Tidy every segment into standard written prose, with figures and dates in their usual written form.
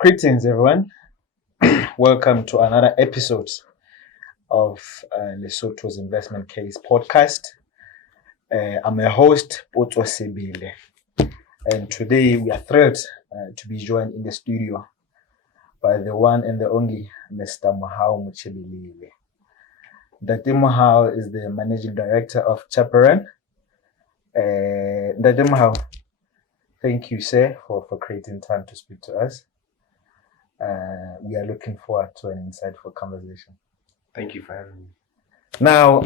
Greetings, everyone. Welcome to another episode of Lesotho's Investment Case podcast. I'm a host, Mochebelele, and today we are thrilled to be joined in the studio by the one and the only Mr. Mohau Mochebelele. Dr. Mohau is the managing director of Chaperone. Dr. Mohau, thank you, sir, for creating time to speak to us. We are looking forward to an insightful conversation. Thank you for having me. Now,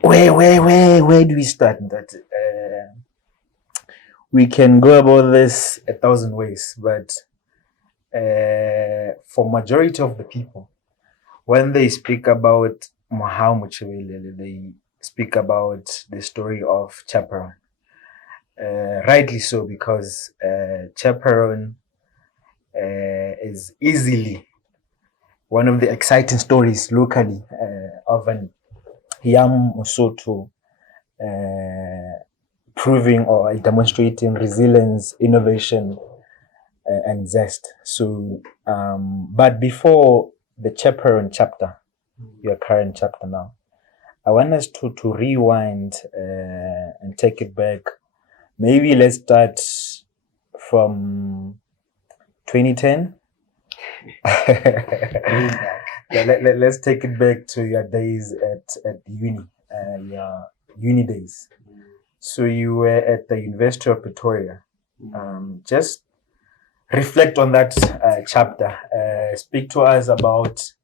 where do we start? That we can go about this 1,000 ways, but for majority of the people, when they speak about Mohau Mochebelele, they speak about the story of Chaperone. Rightly so, because Chaperone is easily one of the exciting stories locally of an young Lesotho proving or demonstrating resilience, innovation, and zest. So, but before the Chaperone chapter, your current chapter now, I want us to rewind and take it back. Maybe let's start from 2010. Let's take it back to your days at uni, your uni days. So you were at the University of Pretoria. Just reflect on that chapter. Speak to us about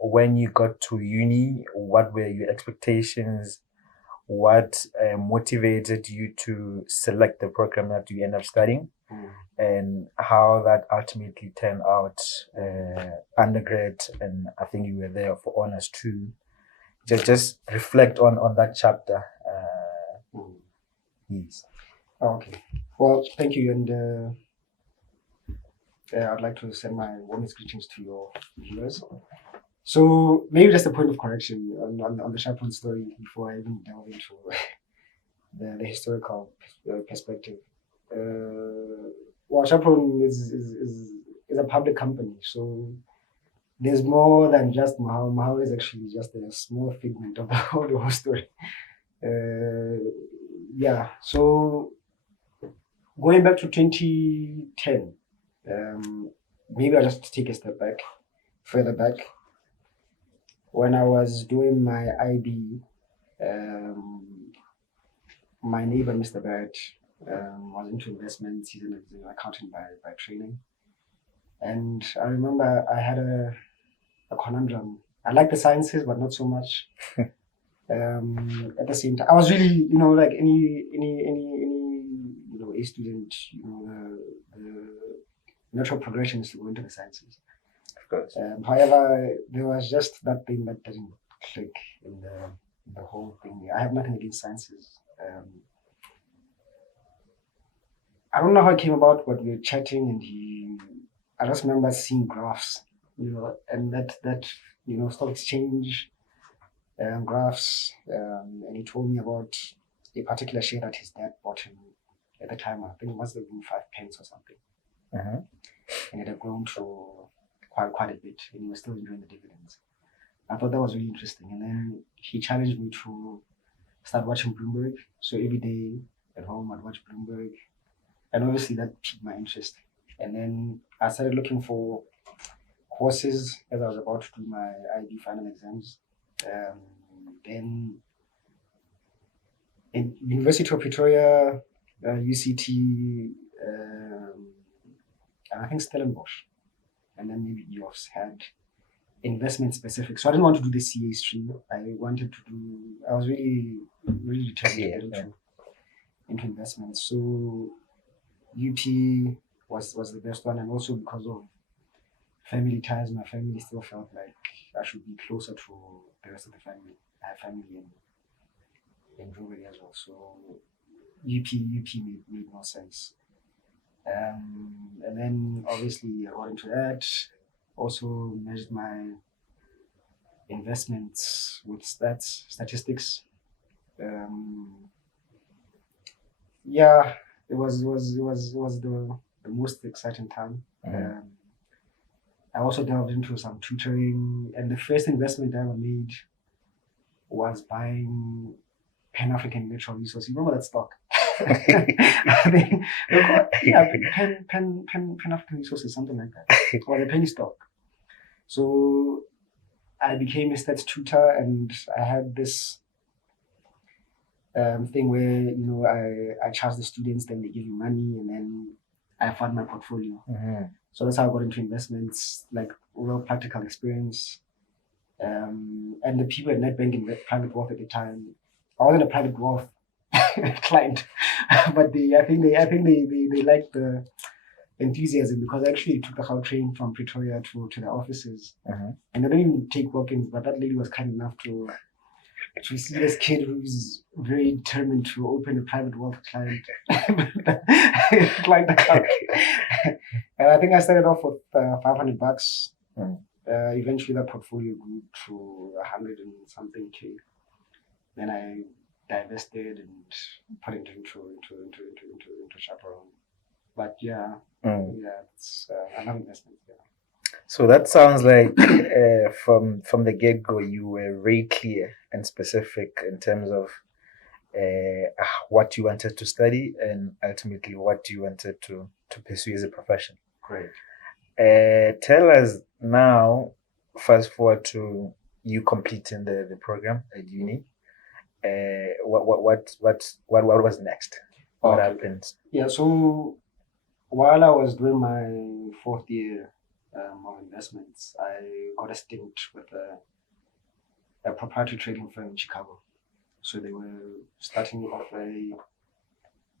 when you got to uni. What were your expectations? What motivated you to select the program that you end up studying? And how that ultimately turned out undergrad, and I think you were there for honors too. Just reflect on that chapter. Yes. Okay. Well, thank you, and I'd like to send my warmest greetings to your viewers. So maybe just a point of correction on the Chaperone story before I even delve into the historical perspective. Well, Chaperone is a public company, so there's more than just Mohau. Mohau is actually just a small figment of the whole story. So going back to 2010, maybe I'll just take a step back, further back. When I was doing my IB, my neighbor, Mr. Barrett, was into investments. He's an accountant by training. And I remember I had a conundrum. I like the sciences, but not so much. At the same time, I was really, like any A student, the natural progression is to go into the sciences. Of course. However, there was just that thing that didn't click in the whole thing. I have nothing against sciences. I don't know how it came about, but we were chatting, and I just remember seeing graphs, and that stock exchange graphs, and he told me about a particular share that his dad bought him at the time. I think it must have been 5 pence or something, and it had grown to quite a bit, and he was still enjoying the dividends. I thought that was really interesting, and then he challenged me to start watching Bloomberg. So every day at home I'd watch Bloomberg, and obviously that piqued my interest. And then I started looking for courses as I was about to do my IB final exams. Then in University of Pretoria, UCT, and I think Stellenbosch, and then maybe EOFs had investment specific. So I didn't want to do the CA stream. I was really determined to get into investments. So UP was the best one, and also because of family ties, my family still felt like I should be closer to the rest of the family. I have family in Joburg as well, so UP made more sense. And then obviously I got into that. Also measured my investments with statistics. It was the most exciting time. Mhm. I also delved into some tutoring, and the first investment I ever made was buying Pan African Natural Resources. You remember that stock? I think they're called, yeah, Pan African Resources, something like that, or the penny stock. So I became a stats tutor, and I had this thing where I charge the students, then they give me money, and then I fund my portfolio. Mhm. So that's how I got into investments, like real practical experience. And the people at NetBank in private wealth at the time, I wasn't a private wealth client, but I think they liked the enthusiasm, because I actually took the whole train from Pretoria to the offices, Mhm. and I didn't even take walk-ins, but that lady was kind enough to see this kid who's very determined to open a private wealth client account. And I think I started off with $500. Mm. Eventually, that portfolio grew to 100 and something K. Then I divested and put it into Chaperone. But yeah, it's another investment. Yeah. So that sounds like from the get go, you were very clear and specific in terms of what you wanted to study and ultimately what you wanted to pursue as a profession. Great. Tell us now, fast forward to you completing the program at uni. What was next? What Okay. happened? Yeah. So while I was doing my fourth year of investments, I got a stint with a proprietary trading firm in Chicago. So they were starting off a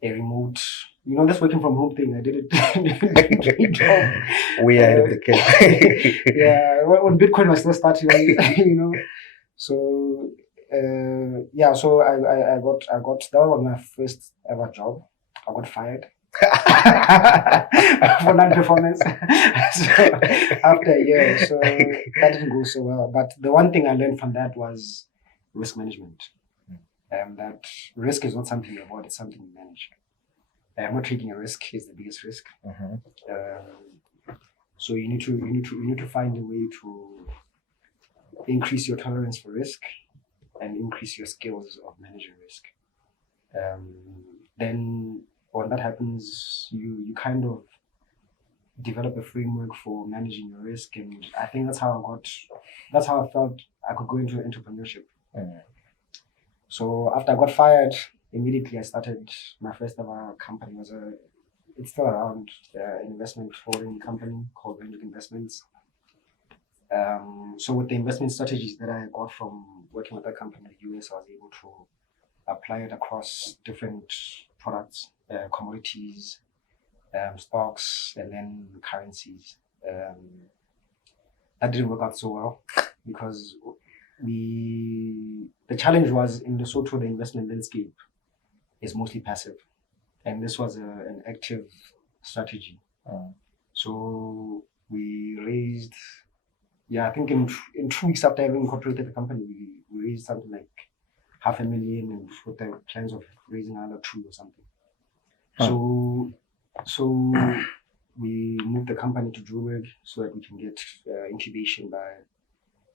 remote, this working from home thing. I did it. Great job. We ahead of the kid. Yeah, when Bitcoin was still starting, So yeah, so I got that was my first ever job. I got fired for non-performance. So after a year, so that didn't go so well. But the one thing I learned from that was risk management. That risk is not something you avoid; it's something you manage. Not taking a risk is the biggest risk. Mhm. So you need to find a way to increase your tolerance for risk and increase your skills of managing risk. Then when that happens, you kind of develop a framework for managing your risk, and I think that's how I felt I could go into entrepreneurship. Mhm. So after I got fired, immediately I started my first ever company. It's still around, an investment holding company called Rainbow Investments. So with the investment strategies that I got from working with that company in the US, I was able to apply it across different products, commodities, stocks, and then currencies. That didn't work out so well because the challenge was in Lesotho, the investment landscape is mostly passive, and this was an active strategy. So we raised, I think in 2 weeks after having incorporated the company, we raised something like $500,000, and with the plans of raising another 2 or something. So we moved the company to Joburg so that we can get incubation by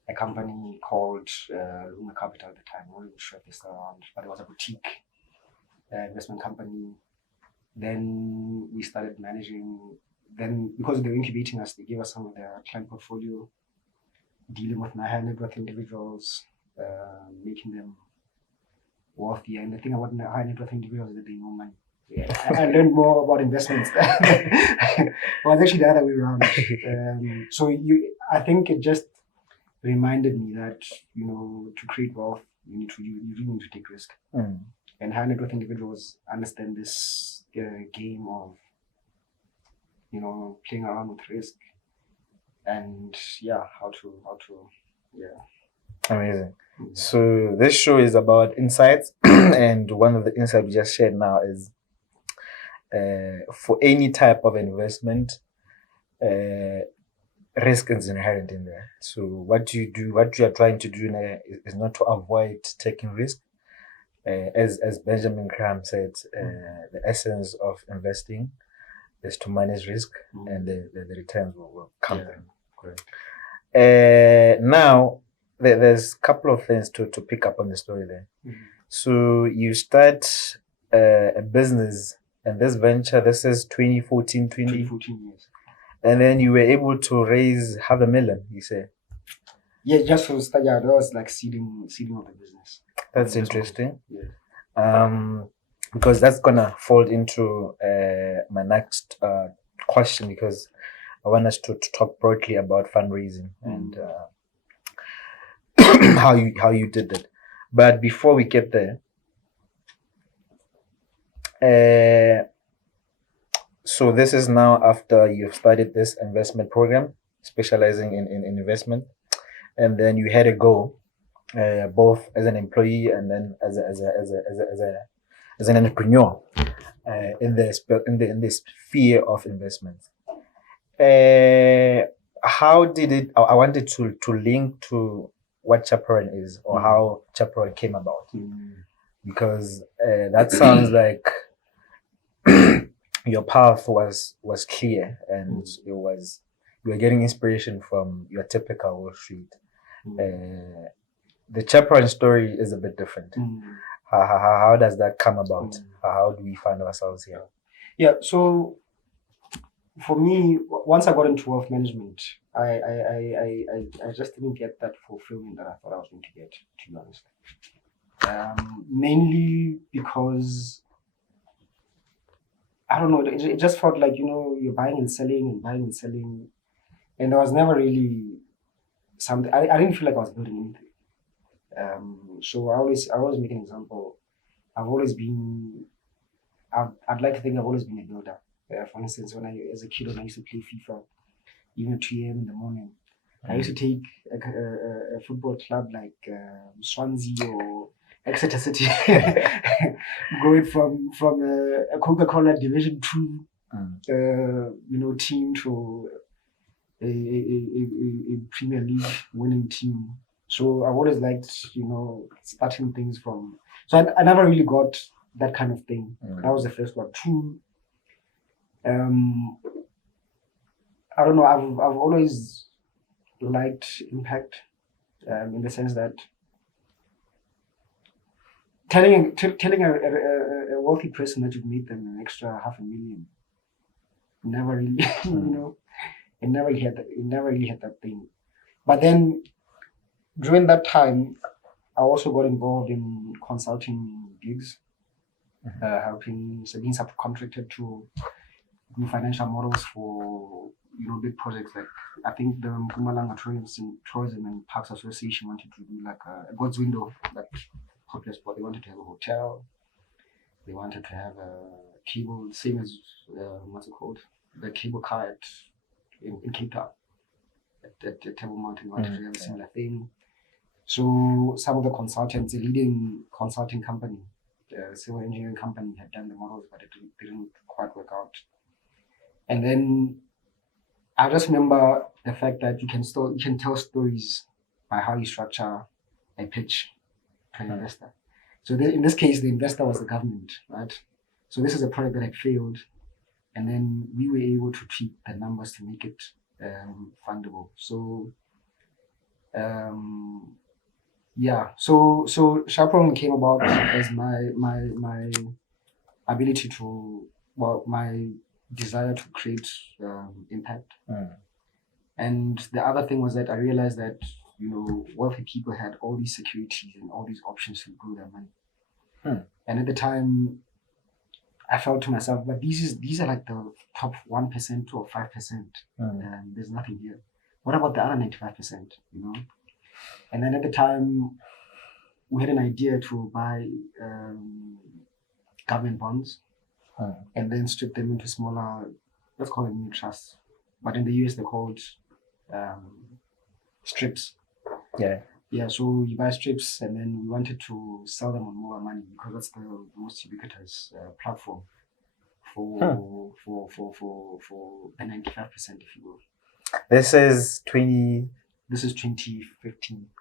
a company called Luna Capital at the time. I'm not even sure if they're still around, but it was a boutique investment company. Then we started managing. Then because they were incubating us, they gave us some of their client portfolio, dealing with high net worth individuals, making them wealthier. And the thing about high net worth individuals is that they know money. Yeah, I learned more about investments. It was actually the other way around. I think it just reminded me that to create wealth, you really need to take risk. And high net worth individuals understand this game of playing around with risk, and how to Amazing. So this show is about insights, and one of the insights we just shared now is for any type of investment, risk is inherent in there. So what you are trying to do is not to avoid taking risk. As Benjamin Graham said, the essence of investing is to manage risk, and the returns will come. Yeah, correct. Now, there's a couple of things to pick up on the story there. So you start a business, and this venture, this is 2014, 2014 years. and then you were able to raise $500,000, you say. Yeah, just for start, yeah, that was like seeding of the business. That's interesting. Yeah. Because that's gonna fold into my next question, because I want us to talk broadly about fundraising and how you did it. But before we get there, so this is now after you've started this investment program, specializing in investment, and then you had a go, both as an employee and then as an entrepreneur, in the sphere of investment. How did it? I wanted to link to what Chaperone is, or how Chaperone came about, because that sounds like your path was clear, and you were getting inspiration from your typical Wall Street. The Chaperone story is a bit different. How does that come about? How do we find ourselves here? Yeah, so for me, once I got into wealth management, I just didn't get that fulfillment that I thought I was going to get, to be honest. Mainly because, I don't know, it just felt like, you're buying and selling, and there was never really something. I didn't feel like I was building anything. So I always make an example. I've always been, I'd like to think I've always been a builder. For instance, as a kid, when I used to play FIFA, even at 2 a.m. in the morning, I used to take a football club like Swansea or Exeter City, going from a Coca-Cola Division 2, team to a Premier League winning team. So I've always liked, starting things from. So I never really got that kind of thing. That was the first one. Two, I don't know. I've always liked impact, in the sense that telling a wealthy person that you've made them an extra $500,000 never really, it never really had that thing. But then during that time, I also got involved in consulting gigs, helping, so being subcontracted to do financial models for big projects. Like I think the Mpumalanga Tourism and Parks Association wanted to do like a God's Window, that popular spot. They wanted to have a hotel. They wanted to have a cable, same as what's it called, the cable car in Cape Town at Table Mountain. Wanted to have a similar thing. So some of the consultants, a leading consulting company, the civil engineering company, had done the models, but it didn't quite work out. And then I just remember the fact that you can tell stories by how you structure a pitch to an investor. So in this case, the investor was the government, right? So this is a product that had failed, and then we were able to tweak the numbers to make it fundable. So so Chaperone came about as my ability to, my desire to create impact. And the other thing was that I realized that wealthy people had all these securities and all these options to grow their money. And at the time, I felt to myself, but these are like the top 1% or 5%. There's nothing here. What about the other 95%? And then at the time, we had an idea to buy government bonds and then strip them into smaller, let's call them unit trusts. But in the US, they're called strips. Yeah, so you buy strips, and then we wanted to sell them on mobile money because that's the most ubiquitous platform for the 95%, if you will. This is 2015.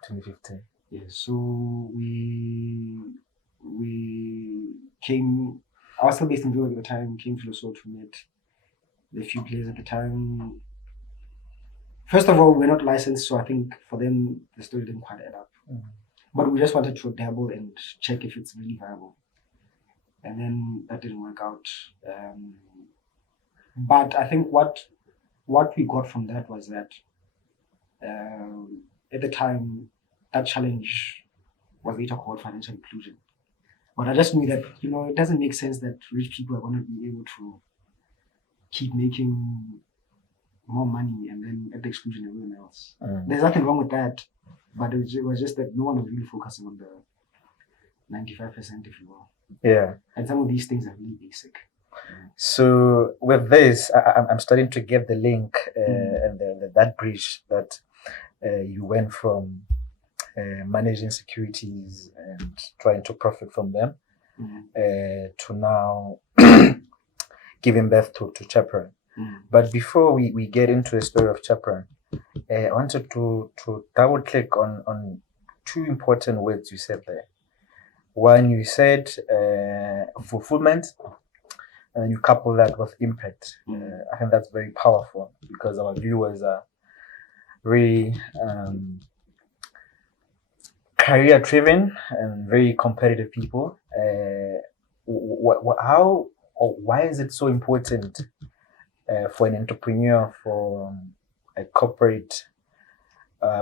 2015. Yeah, so we came. I was still based in Europe at the time. Came to Lesotho to meet the few players at the time. First of all, we're not licensed, so I think for them the story didn't quite add up. But we just wanted to dabble and check if it's really viable, and then that didn't work out. But I think what we got from that was that at the time that challenge was later called financial inclusion. But I just knew that it doesn't make sense that rich people are going to be able to keep making more money and then at the exclusion of everyone else. There's nothing wrong with that, but it was just that no one was really focusing on the 95%, if you will. Yeah. And some of these things are really basic. So with this, I'm starting to get the link and that bridge that you went from managing securities and trying to profit from them to now giving birth to Chaperone. But before we get into the story of Chaperone, I wanted to double click on two important words you said there. One, you said fulfillment, and you couple that with impact. I think that's very powerful because our viewers are very career driven and very competitive people. Why is it so important for an entrepreneur, for a corporate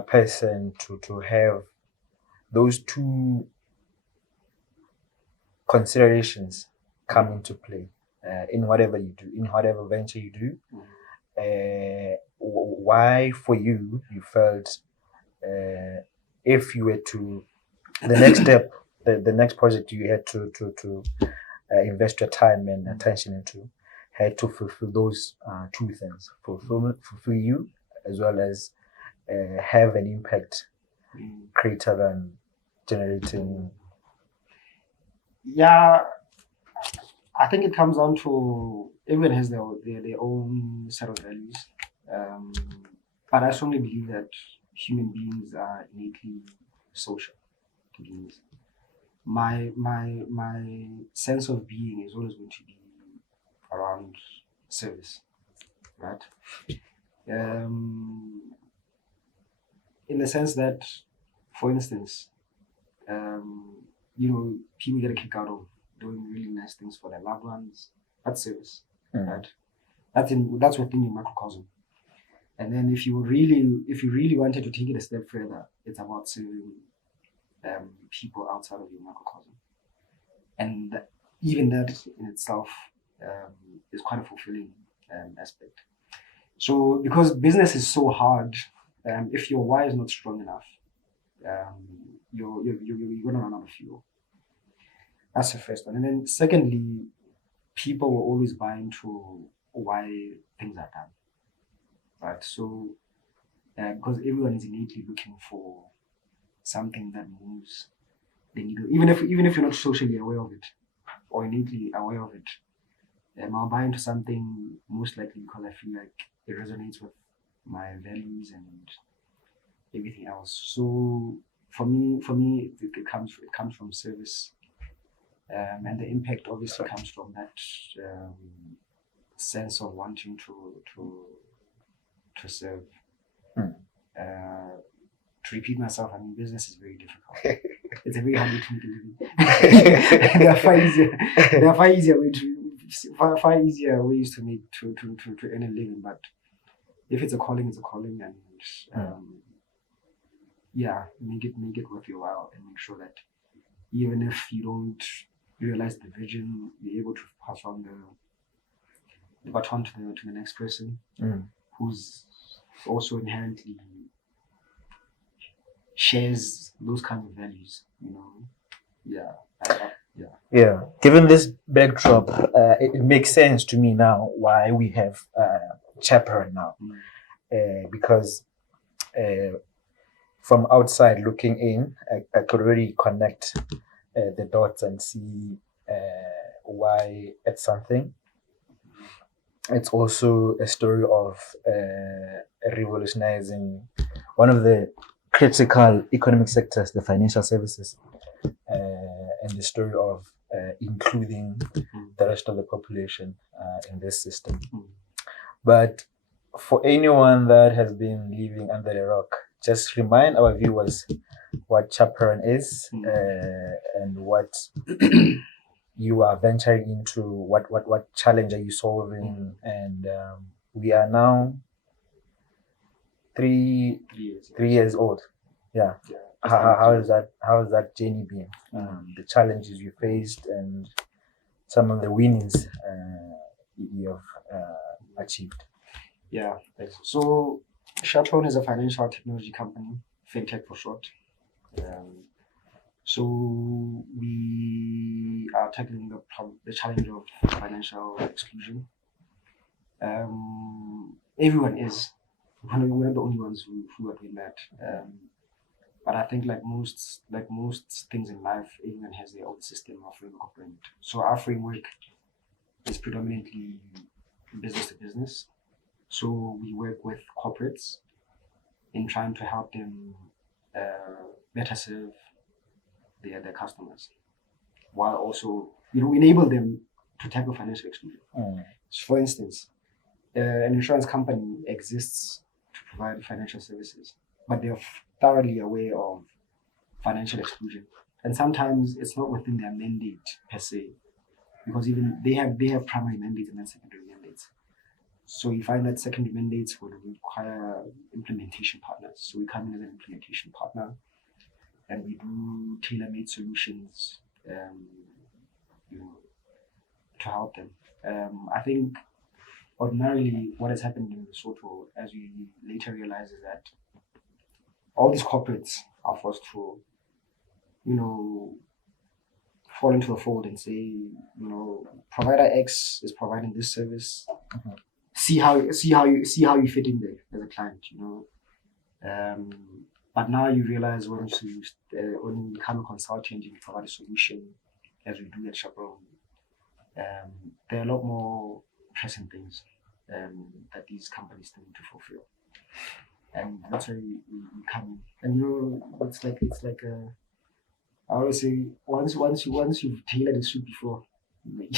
person to have those two considerations come into play in whatever you do, in whatever venture you do? Why for you felt if you were to the next step, the next project you had to invest your time and attention into, had to fulfill those two things: fulfill you, as well as have an impact greater than generating. Yeah, I think it comes down to everyone has their own set of values, but I strongly believe that human beings are innately social beings. My sense of being is always going to be around service, right? In the sense that, for instance, people get a kick out of doing really nice things for their loved ones. That's service, right? That's within your microcosm. And then if you really wanted to take it a step further, it's about serving people outside of your microcosm, and even that in itself is quite a fulfilling aspect. So because business is so hard, if your why is not strong enough, you're going to run out of fuel. That's the first one. And then secondly, people will always buy into why things are done, right? So because everyone is innately looking for something that moves the needle, even if you're not socially aware of it or innately aware of it, I'll buy into something most likely because I feel like it resonates with my values and everything else. So for me, it comes from service, and the impact obviously comes from that sense of wanting to serve. To repeat myself, I mean, business is very difficult. It's a very hard way to make a living. There are far easier ways to earn a living. But if it's a calling, it's a calling, and make it worth your while, and make sure that even if you don't realize the vision, you're able to pass on the baton to the next person who's also inherently shares those kinds of values, Yeah. Given this backdrop, it makes sense to me now why we have Chaperone now, because from outside looking in, I could really connect the dots and see why it's something. It's also a story of revolutionizing one of the critical economic sectors, the financial services, and the story of including the rest of the population in this system. But for anyone that has been living under a rock, just remind our viewers what Chaperone is and what you are venturing into, what challenge are you solving, and we are now three years old. Yeah. How has that journey been? The challenges you faced and some of the winnings you have achieved. Yeah, thanks. So Chaperone is a financial technology company, fintech for short. So we are tackling the challenge of financial exclusion. Everyone is. We're not the only ones who are doing that. But I think like most things in life, everyone has their own system or framework of doing it. So our framework is predominantly business to business. So we work with corporates in trying to help them better serve their customers, while also enable them to tackle financial exclusion. So for instance, an insurance company exists to provide financial services, but they're thoroughly aware of financial exclusion, and sometimes it's not within their mandate per se, because even they have primary mandates and then secondary mandates. So you find that secondary mandates would require implementation partners. So we come in as an implementation partner, and we do tailor-made solutions, to help them. I think ordinarily what has happened in Lesotho, as we later realize, is that all these corporates are forced to, fall into the fold and say, provider X is providing this service. See how you fit in there as a client, But now you realize when you become a consultant, you provide a solution, as we do at Chaperone. There are a lot more pressing things that these companies need to fulfill, and that's why we come in. And it's like I always say, once you've tailored a suit before, you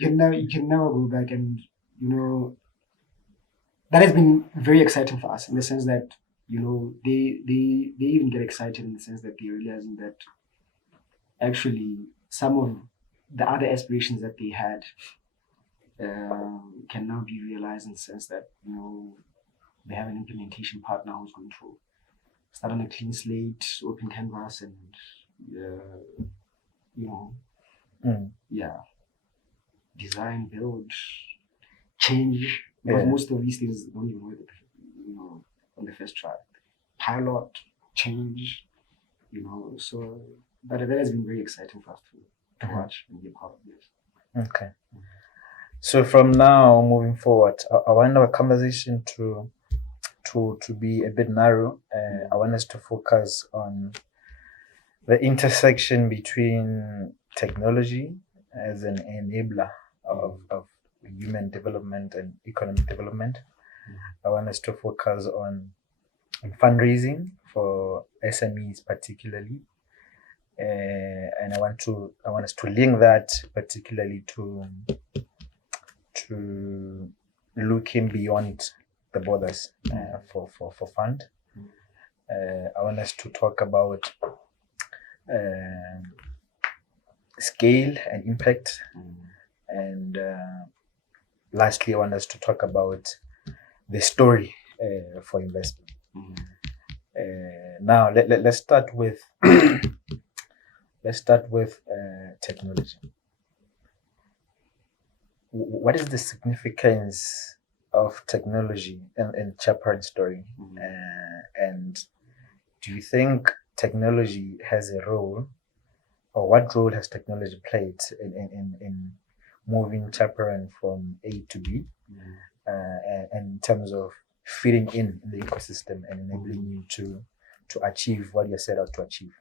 can never go back. And that has been very exciting for us, in the sense that they even get excited in the sense that they're realizing that actually some of the other aspirations that they had can now be realized, in the sense that they have an implementation partner who's going to start on a clean slate, open canvas, and design, build, change. Because most of these things don't even work, on the first try. Pilot, change, So that has been very exciting for us to watch and be a part of this. Okay. So from now moving forward, I want our conversation to be a bit narrow. I want us to focus on the intersection between technology as an enabler of human development and economic development. I want us to focus on fundraising for SMEs particularly, and I want us to link that particularly to looking beyond the borders for fund. I want us to talk about scale and impact, and lastly, I want us to talk about the story for investment. Now, let's start with technology. What is the significance of technology in Chaperone's story? And do you think technology has a role, or what role has technology played in moving Chaperone from A to B, and in terms of fitting in the ecosystem and enabling you to achieve what you set out to achieve?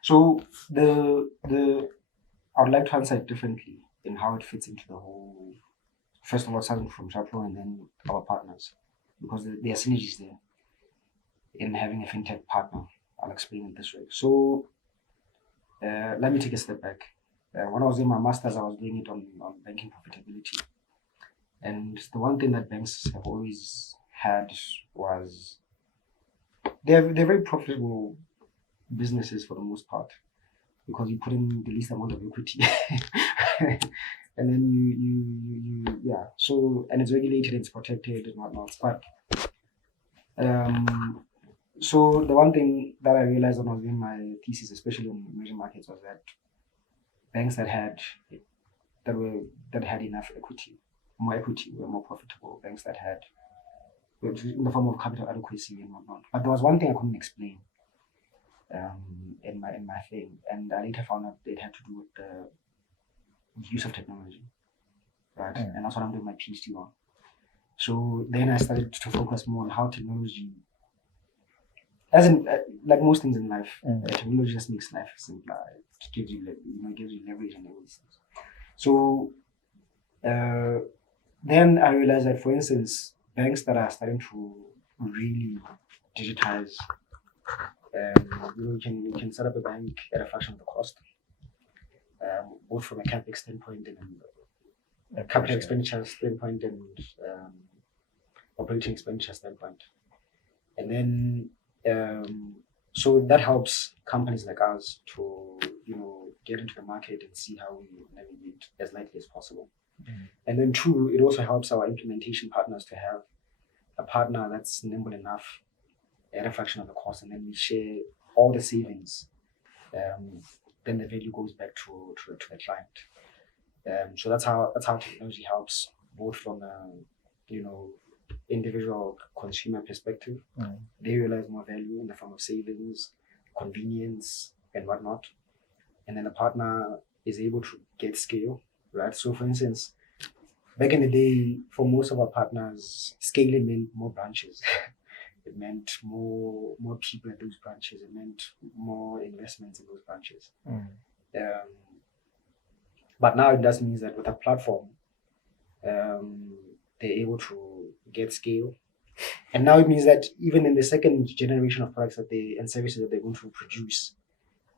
So I would like to answer it differently in how it fits into the whole. First of all, starting from Chaperone and then our partners, because there are synergies there in having a fintech partner. I'll explain it this way. So let me take a step back. When I was in my master's, I was doing it on banking profitability. And the one thing that banks have always had was they're very profitable businesses for the most part because you put in the least amount of equity. And then yeah. So, and it's regulated, it's protected and whatnot. But so the one thing that I realized when I was doing my thesis, especially on emerging markets, was that banks that had enough equity, more equity, were more profitable. Banks that had in the form of capital adequacy and whatnot. But there was one thing I couldn't explain in my thing, and I later found out it had to do with the use of technology, right? And that's what I'm doing my PhD on. So then I started to focus more on how technology, as in like most things in life, technology just makes life simpler. It gives you leverage and all these things. So then I realized that, for instance, banks that are starting to really digitize, you can set up a bank at a fraction of the cost, both from a capex standpoint and a capital expenditure standpoint and operating expenditure standpoint. And then so that helps companies like us to get into the market and see how we navigate as lightly as possible. And then two, it also helps our implementation partners to have a partner that's nimble enough at a fraction of the cost, and then we share all the savings. Then the value goes back to the client. So that's how technology helps, both from a individual consumer perspective. They realize more value in the form of savings, convenience, and whatnot. And then the partner is able to get scale, right? So for instance, back in the day, for most of our partners, scaling meant more branches. It meant more people at those branches. It meant more investments in those branches. But now it does mean that with a platform, they're able to get scale. And now it means that even in the second generation of products and services that they're going to produce,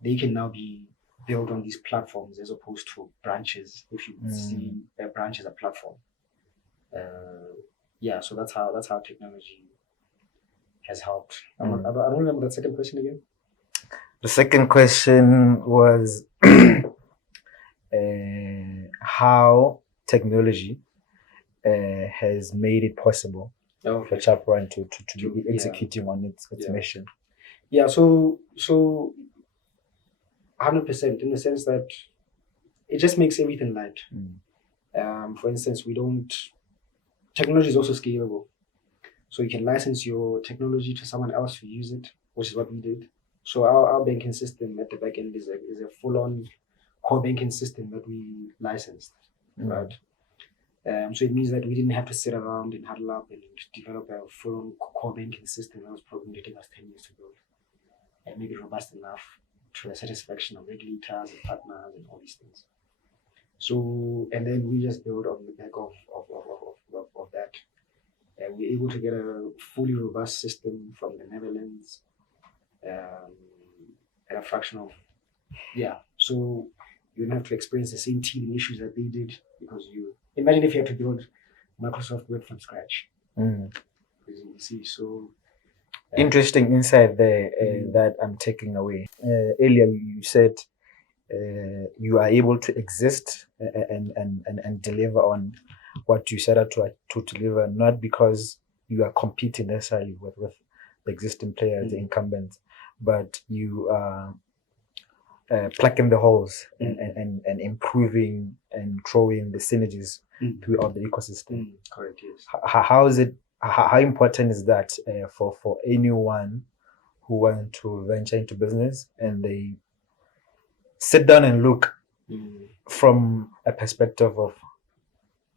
they can now be built on these platforms as opposed to branches. If you see a branch as a platform, so that's how technology has helped. I don't remember the second question again. The second question was how technology has made it possible for Chaperone to be executing on its mission. Yeah, so 100%, in the sense that it just makes everything light. For instance, technology is also scalable. So you can license your technology to someone else to use it, which is what we did. So our banking system at the back end is a full-on core banking system that we licensed, right? So it means that we didn't have to sit around and huddle up and develop a full-on core banking system that was probably going to take us 10 years to build and make it robust enough to the satisfaction of regulators and partners and all these things. So, and then we just build on the back of that. And we're able to get a fully robust system from the Netherlands at a fraction of, so you don't have to experience the same teething issues that they did, because you imagine if you had to build Microsoft Word from scratch. You see, so interesting insight there that I'm taking away. Earlier you said you are able to exist and deliver on what you set out to deliver, not because you are competing necessarily with the existing players, the incumbents, but you are plugging the holes and improving and growing the synergies throughout the ecosystem. Correct, yes. How important is that for anyone who wants to venture into business and they sit down and look from a perspective of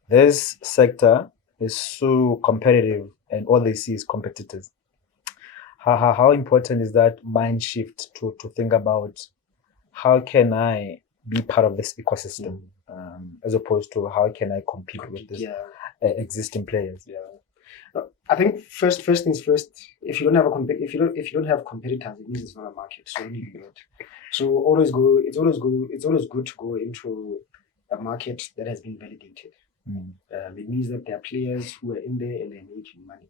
this sector is so competitive and all they see is competitors? How important is that mind shift to think about how can I be part of this ecosystem as opposed to how can I compete with this existing players? I think first things first. If you don't have if you don't have competitors, it means it's not a market. So you need to build. So always go. It's always good to go into a market that has been validated. It means that there are players who are in there and they're making money.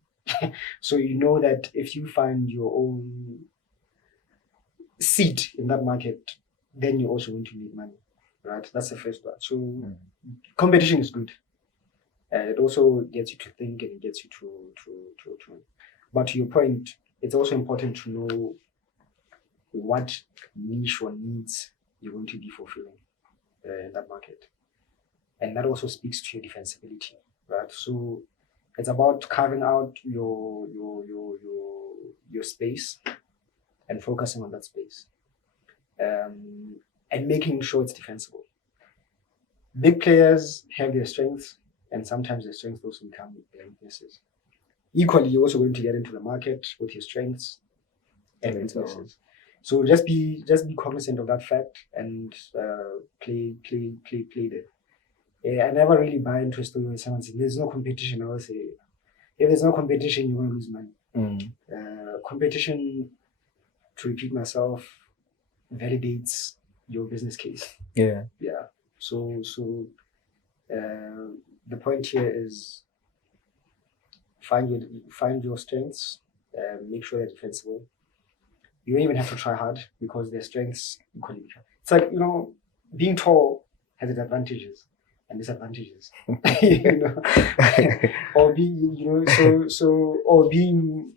So you know that if you find your own seat in that market, then you're also going to make money, right? That's the first one. So competition is good. It also gets you to think and it gets you to. But to your point, it's also important to know what niche or needs you're going to be fulfilling in that market, and that also speaks to your defensibility, right? So it's about carving out your space and focusing on that space, and making sure it's defensible. Big players have their strengths, and sometimes their strengths also become their weaknesses. Equally, you're also going to get into the market with your strengths and weaknesses. So just be cognizant of that fact and play there. I never really buy into a story when someone says there's no competition. I always say, if there's no competition, you're going to lose money. Competition, to repeat myself, validates your business case. Yeah. So the point here is find your strengths, make sure they're defensible. You don't even have to try hard because their strengths equally. It's like, being tall has its advantages and disadvantages. Or being, or being,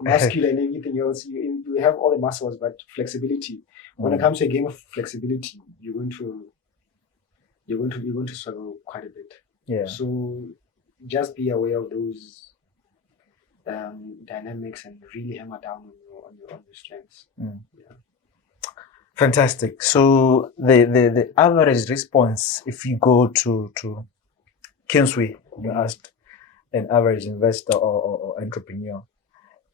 muscular and everything else. You have all the muscles, but flexibility. When it comes to a game of flexibility, you're going to struggle quite a bit. Yeah. So just be aware of those dynamics and really hammer down on your strengths. Yeah. Fantastic. So the average response, if you go to Kingsway, you asked an average investor or entrepreneur,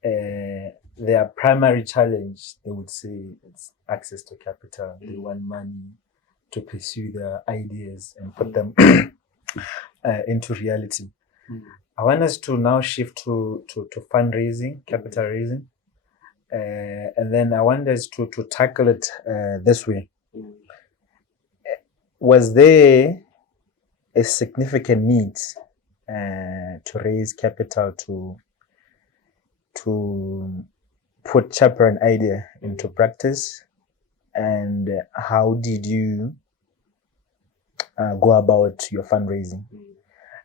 their primary challenge, they would say, it's access to capital. They want money to pursue their ideas and put them into reality. I want us to now shift to fundraising, capital raising. And then I want us to tackle it this way. Was there a significant need to raise capital to put Chaperone idea into practice? And how did you go about your fundraising?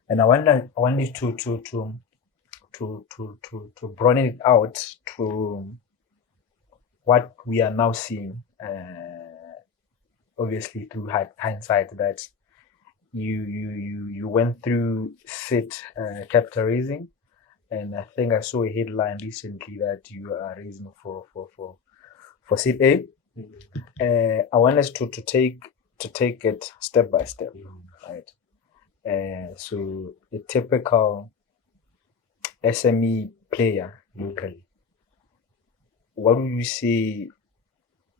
And I want you to broaden it out to what we are now seeing, obviously through hindsight, that you went through SIT capital raising, and I think I saw a headline recently that you are raising for SIT A. I want us to take it step by step, right? So a typical SME player locally, what do you say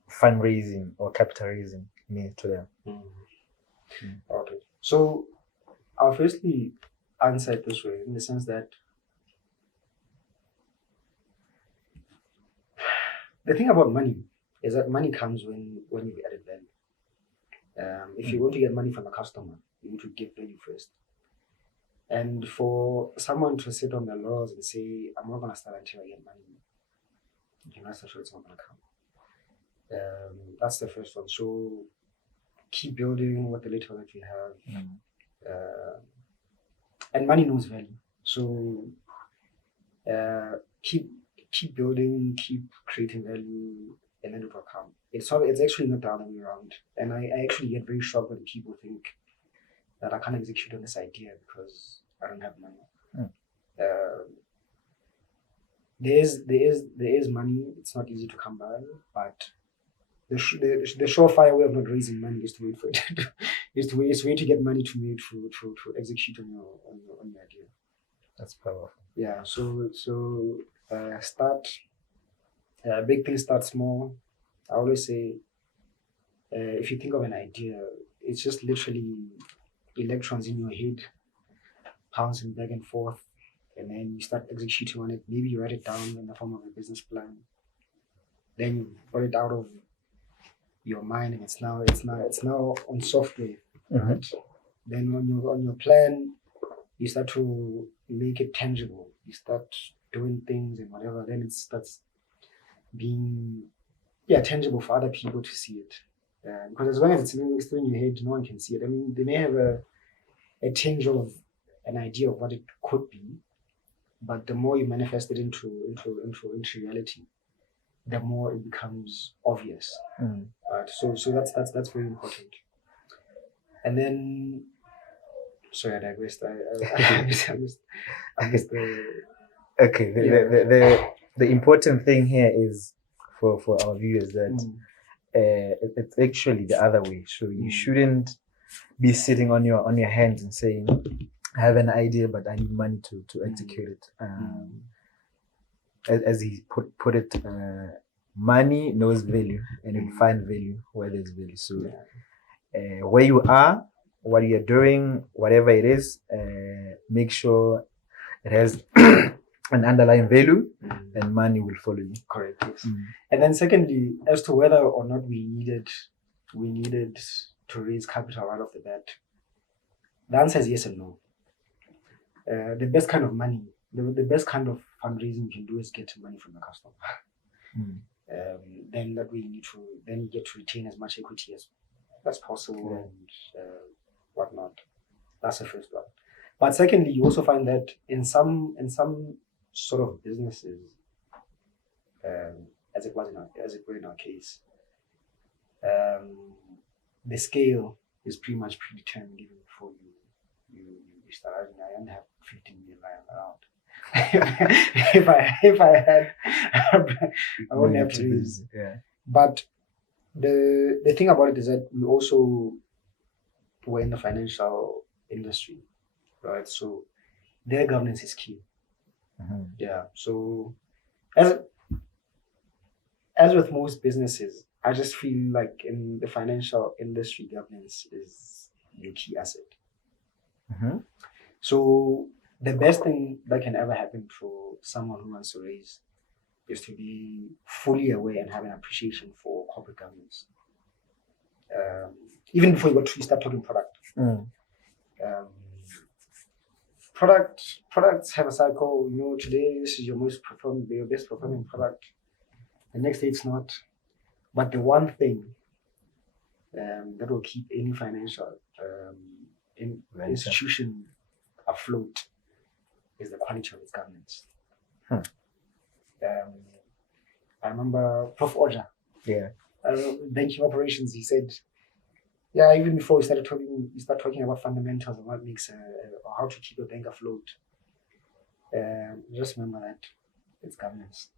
fundraising or capital raising means to them? Okay, so I'll firstly answer it this way, in the sense that the thing about money is that money comes when you added value. If you want to get money from a customer, you need to give value first. And for someone to sit on their laurels and say, I'm not going to start until I get money, you can rest assured it's not going to come. That's the first one. So keep building with the little that you have. And money knows value. So keep building, keep creating value, and then it will come. It's actually not the other way around. And I actually get very shocked when people think that I can't execute on this idea because I don't have money. There is money. It's not easy to come by, but the surefire way of not raising money is to wait for it. is to wait to get money to execute on your idea. That's powerful. Yeah. So start. Big things start small. I always say, if you think of an idea, it's just literally electrons in your head bouncing back and forth, and then you start executing on it. Maybe you write it down in the form of a business plan. Then you put it out of your mind, and it's now on software, right? Then on your plan, you start to make it tangible. You start doing things and whatever. Then it starts being tangible for other people to see it. Because as long as it's still in your head, no one can see it. I mean, they may have a tinge of an idea of what it could be, but the more you manifest it into reality, the more it becomes obvious. Right? So that's very important. And then, sorry, I digressed. I missed the. Okay. The important thing here is for our viewers that it's actually the other way. So you shouldn't be sitting on your hands and saying, I have an idea, but I need money to execute it. As he put it, money knows value, and you find value where there's value. So where you are, what you're doing, whatever it is, make sure it has an underlying value, and money will follow you. Correct. Yes. And then secondly, as to whether or not we needed to raise capital right off the bat, the answer is yes and no. The best kind of money, the best kind of fundraising you can do is get money from the customer. Then you get to retain as much equity as possible and whatnot. That's the first one. But secondly, you also find that in some sort of businesses, as it were in our case, the scale is pretty much predetermined even before you start. I only have 15 million lying around. if I had, I wouldn't have to raise. But the thing about it is that we also were in the financial industry, right? So their governance is key. So as with most businesses, I just feel like in the financial industry, governance is your key asset. So the best thing that can ever happen for someone who wants to raise is to be fully aware and have an appreciation for corporate governance. Even before you start talking product. Products have a cycle. Today this is your best performing product. The next day it's not. But the one thing that will keep any financial institution afloat is the quality of its governance. I remember Prof. Oja. Banking operations. He said, even before we start talking about fundamentals and what makes or how to keep a bank afloat. Just remember that it's governance,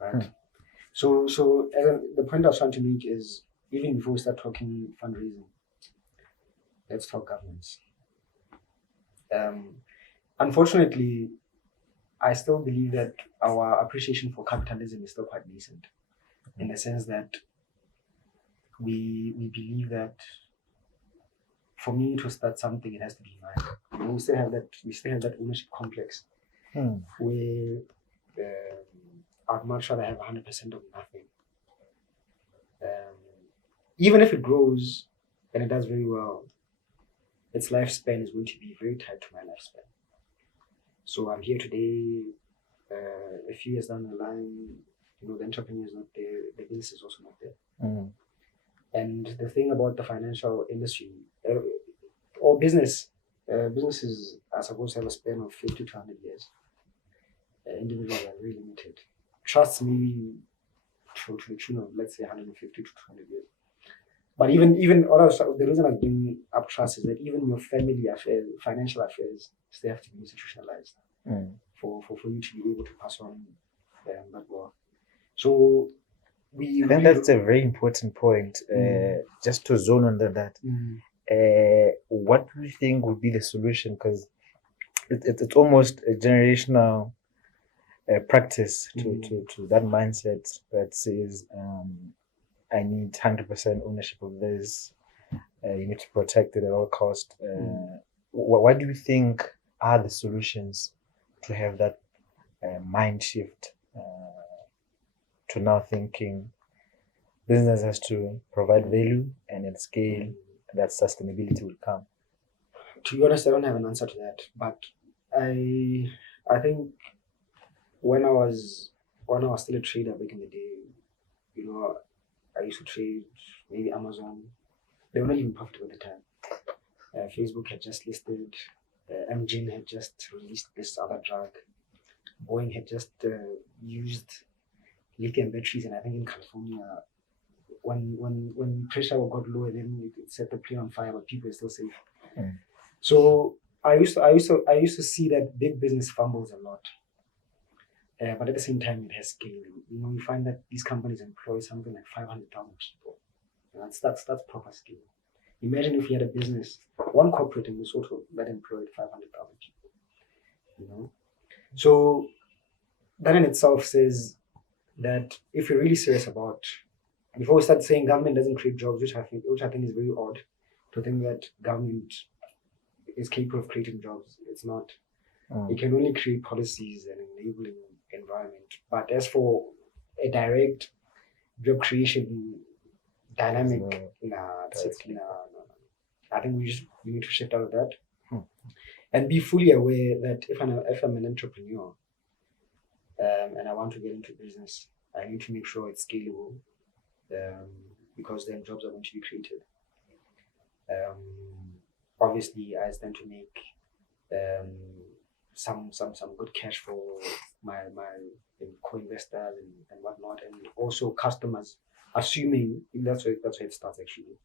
right? So the point I was trying to make is, even before we start talking fundraising, let's talk governance. Unfortunately, I still believe that our appreciation for capitalism is still quite nascent, in the sense that we believe that for me to start something, it has to be mine. We still have that ownership complex, where I'd much rather have 100% of nothing. Even if it grows and it does very well, its lifespan is going to be very tied to my lifespan. So I'm here today, a few years down the line, the entrepreneur is not there, the business is also not there. And the thing about the financial industry, or businesses are supposed to have a span of 50 to 100 years. Individuals are very limited. Trusts maybe to the tune of, let's say, 150 to 200 years. But even the reason I bring up trust is that even your family affairs, financial affairs, still have to be institutionalized for you to be able to pass on that wealth. So I think that's a very important point. Just to zone on that. What do you think would be the solution? Because it's almost a generational practice to that mindset that says, I need 100% ownership of this. You need to protect it at all cost. What do you think are the solutions to have that mind shift to now thinking business has to provide value, and at scale that sustainability will come? To be honest, I don't have an answer to that, but I think when I was still a trader back in the day, you know, I used to trade maybe Amazon. They were not even profitable at the time. Facebook had just listed, Amgen had just released this other drug, Boeing had just used lithium batteries, and I think in California, when pressure got lower, then it set the plane on fire, but people were still safe. Mm. So I used to see that big business fumbles a lot. But at the same time, it has scale. You find that these companies employ something like 500,000 people. And that's proper scale. Imagine if you had a business, one corporate in Lesotho that employed 500,000 people. So that in itself says that if you're really serious about, before we start saying government doesn't create jobs, which I think is very odd, to think that government is capable of creating jobs. It's not. It can only create policies and enabling environment. But as for a direct job creation dynamic, I think we need to shift out of that and be fully aware that if I'm an entrepreneur and I want to get into business, I need to make sure it's scalable because then jobs are going to be created. Obviously, I stand to make some good cash for my co-investors and whatnot, and also customers. Assuming that's where it starts actually.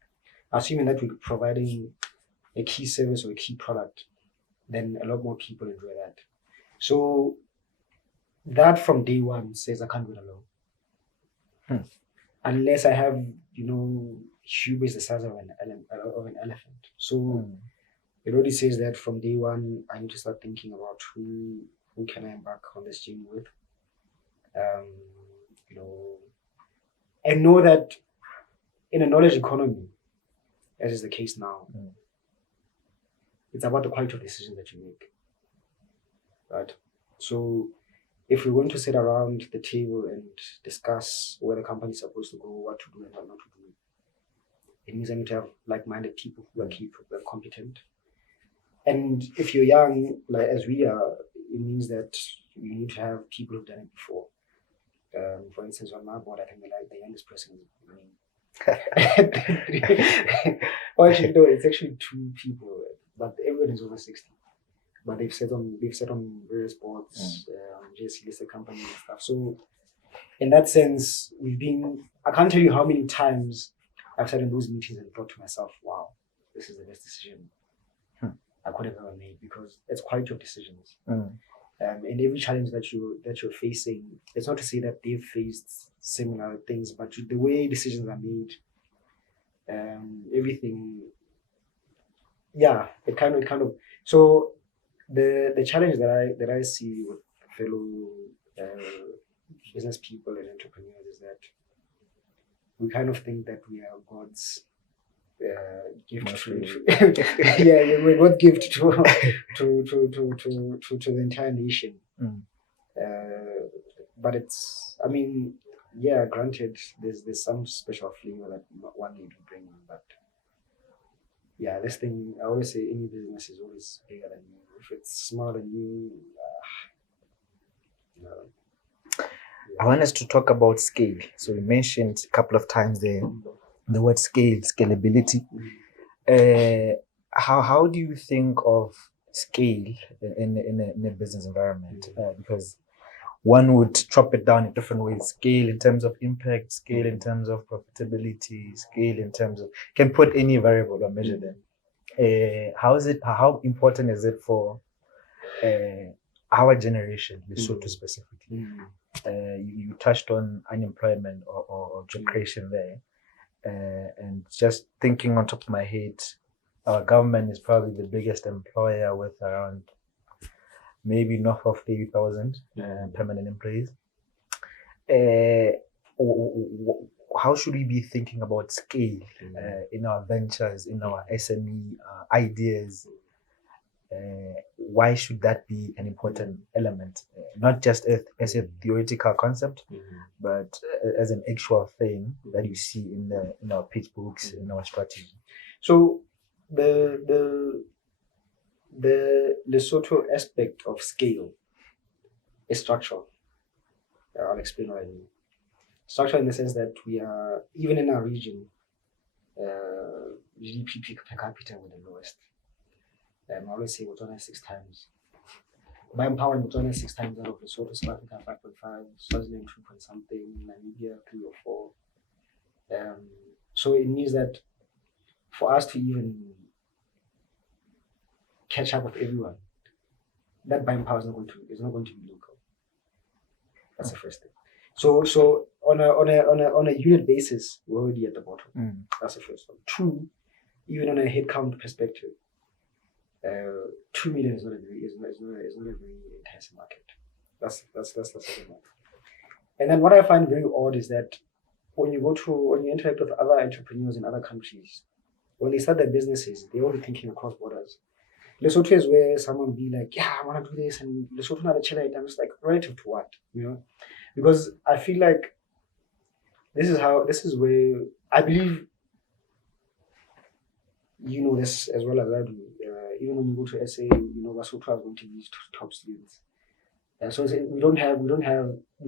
Assuming that we're providing a key service or a key product, then a lot more people enjoy that. So that from day one says I can't do it alone. Unless I have, hubris the size of an elephant. So it already says that from day one, I need to start thinking about who can I embark on this journey with. I know that in a knowledge economy, as is the case now, it's about the quality of decisions that you make. Right? So if we're going to sit around the table and discuss where the company is supposed to go, what to do and what not to do, it means I need to have like-minded people who are capable, who are competent. And if you're young, like as we are, it means that you need to have people who've done it before. For instance, on my board, I think the youngest person is me. Well, actually, no, it's actually 2 people, but everyone is over 60. But they've sat on various boards, JSC listed companies and stuff. So, in that sense, I can't tell you how many times I've sat in those meetings and thought to myself, "Wow, this is the best decision I could have ever made," because it's quality of decisions. And every challenge that you're facing, it's not to say that they've faced similar things, but the way decisions are made, everything, it kind of. So the challenge that I see with fellow business people and entrepreneurs is that we kind of think that we are God's gift we're God's gift to the entire nation. But it's, granted, there's some special flavor that one need to bring, but this thing, I always say any business is always bigger than you. If it's smaller than you, I want us to talk about scale. So you mentioned a couple of times the word scale, scalability. How do you think of scale in a business environment? Because one would chop it down in different ways. Scale in terms of impact, scale in terms of profitability, scale in terms of, can put any variable or measure them. How important is it for our generation, Lesotho specifically? You touched on unemployment or job creation there, and just thinking on top of my head, our government is probably the biggest employer with around maybe north of 30,000 permanent employees. How should we be thinking about scale in our ventures, in our SME ideas? why should that be an important element? Not just as a theoretical concept, but as an actual thing that you see in our pitch books, in our strategy. So the Lesotho aspect of scale is structural. I'll explain what I mean. Structural in the sense that we are, even in our region, GDP per capita with the lowest. I always say Botswana 6 times. By empowering Botswana 6 times out of Lesotho, South Africa 5.5, Swaziland 2 point something, Namibia 3 or 4. So it means that for us to even catch up with everyone, that buying power is not going to be local. That's the first thing. So on a unit basis, we're already at the bottom. That's the first one. 2, even on a headcount perspective, 2 million is not a very intense market. That's the second one. And then what I find very odd is that when you interact with other entrepreneurs in other countries, when they start their businesses, they're already thinking across borders. Lesotho is where someone will be like, yeah, I want to do this, and Lesotho not a chill. I'm just like, relative to what, Because I feel like this is where I believe, this as well as I do. Even when you go to SA, Lesotho are going to use top students. So we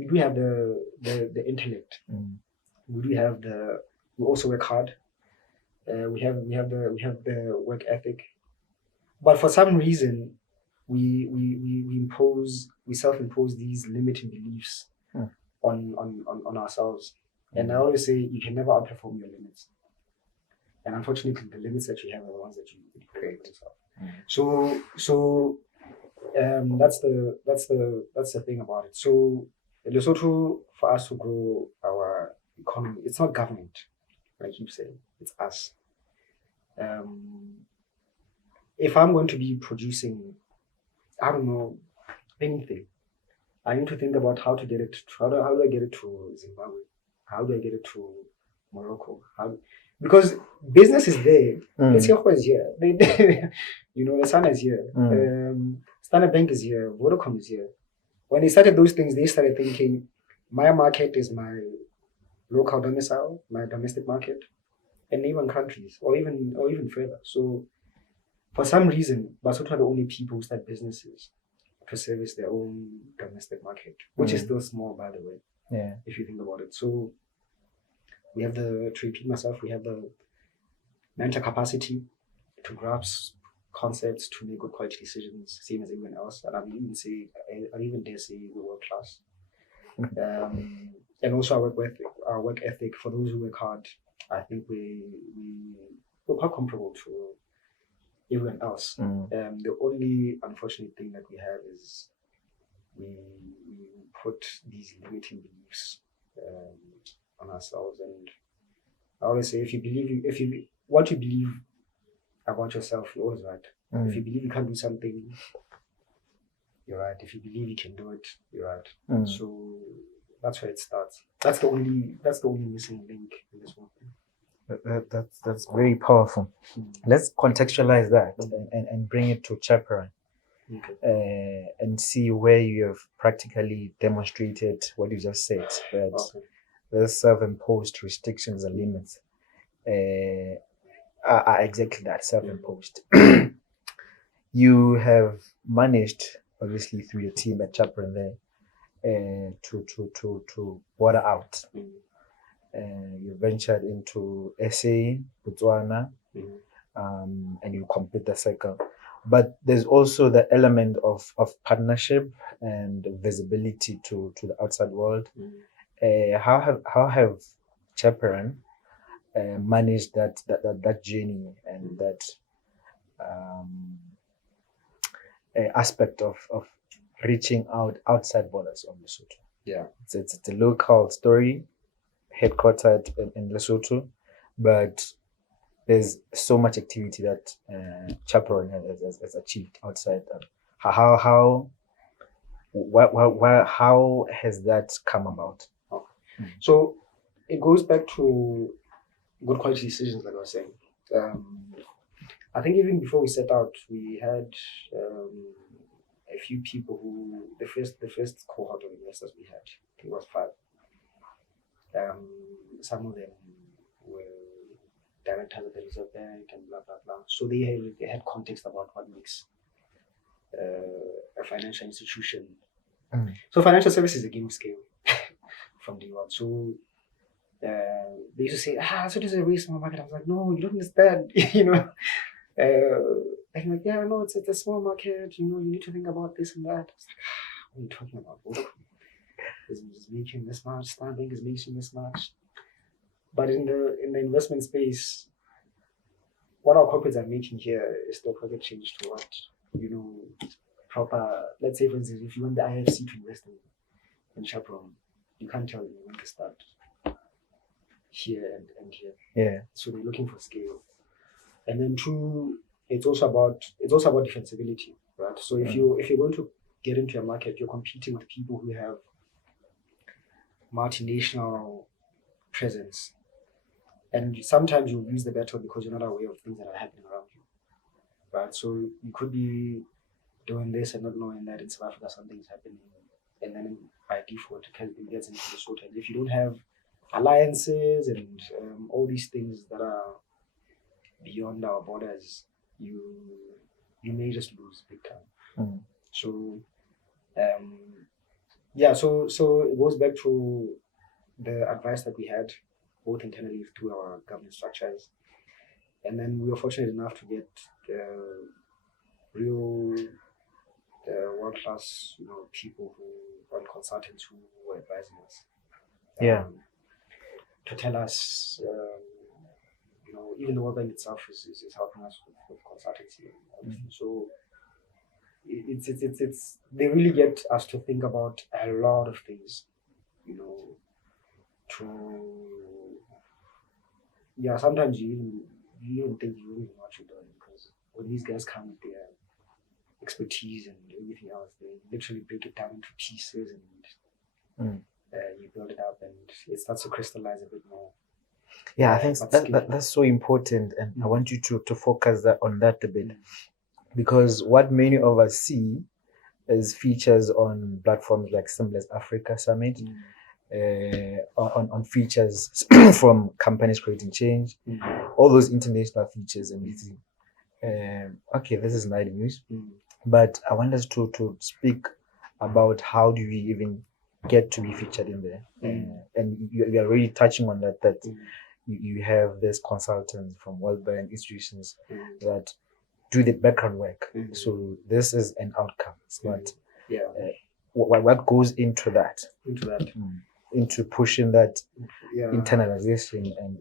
do have the intellect. We also work hard. We have the work ethic. But for some reason, we self-impose these limiting beliefs on ourselves. And I always say you can never outperform your limits. And unfortunately, the limits that you have are the ones that you create yourself. So that's the thing about it. So Lesotho, for us to grow our economy, it's not government, I keep saying, it's us. If I'm going to be producing, I don't know, anything, I need to think about how to get it. How do I get it to Zimbabwe? How do I get it to Morocco? Because business is there. Lesotho is here. The Sun is here. Standard Bank is here. Vodacom is here. When they started those things, they started thinking, my market is my local domicile, my domestic market, and even countries, or even further. So, for some reason, Basotho are the only people who start businesses to service their own domestic market, which is still small, by the way. Yeah. If you think about it. So we have to repeat myself, we have the mental capacity to grasp concepts, to make good quality decisions, same as everyone else. And I'll even dare say we're world class. And also our work ethic, for those who work hard, I think we're quite comparable to everyone else. The only unfortunate thing that we have is we put these limiting beliefs on ourselves. And I always say, what you believe about yourself, you're always right. If you believe you can't do something, you're right. If you believe you can do it, you're right. So that's where it starts. That's the only missing link in this whole thing. That's very powerful. Let's contextualize that and bring it to Chaperone. Okay. And see where you have practically demonstrated what you just said, that the self-imposed restrictions and limits are exactly that, self-imposed. You have managed, obviously through your team at Chaperone there, to border out. You ventured into SA, Botswana, and you complete the cycle. But there's also the element of partnership and visibility to the outside world. How have Chaperone managed that journey and that aspect of reaching outside borders of Lesotho? Yeah, it's a local story, headquartered in Lesotho, but there's so much activity that Chaperone has achieved outside. How has that come about? So it goes back to good quality decisions, like I was saying. I think even before we set out, we had a few people who the first cohort of investors we had. I think it was 5. Some of them were directors of the Reserve Bank and blah blah blah. So they had context about what makes a financial institution. So financial services is a game scale from day one. So they used to say, so this is a very small market. I was like, no, you don't understand, I'm like, yeah, no, it's a small market. You need to think about this and that. I was like, what are you talking about? Is making this much. Starbank is making this much. But in the investment space, what our corporates are making here is still project change to what proper. Let's say, for instance, if you want the IFC to invest in Chaperone, you can't tell them you want to start here and here. Yeah. So they're looking for scale. And then it's also about defensibility, right? So if you're going to get into a market, you're competing with people who have multinational presence, and sometimes you lose the battle because you're not aware of things that are happening around you, right? So you could be doing this and not knowing that in South Africa something is happening, and then by default it gets into the short. And if you don't have alliances and all these things that are beyond our borders, you may just lose big time. So so it goes back to the advice that we had both internally through our governance structures, and then we were fortunate enough to get real world-class people and consultants who were advising us to tell us even the World Bank itself is helping us with consultancy and everything. So it's they really get us to think about a lot of things, sometimes you even think you don't even know what you're doing, because when these guys come with their expertise and everything else, they literally break it down into pieces and you build it up and it starts to crystallize a bit more. Yeah, I think that's so important, and I want you to focus on that a bit, because what many of us see as features on platforms like Symbolist Africa Summit, on features from companies creating change, all those international features and everything. Okay, this is nice news, but I want us to speak about how do we even get to be featured in there, and you are really touching on that you have this consultants from World Bank institutions that do the background work. So this is an outcome, but what goes into that? Into pushing that internalization and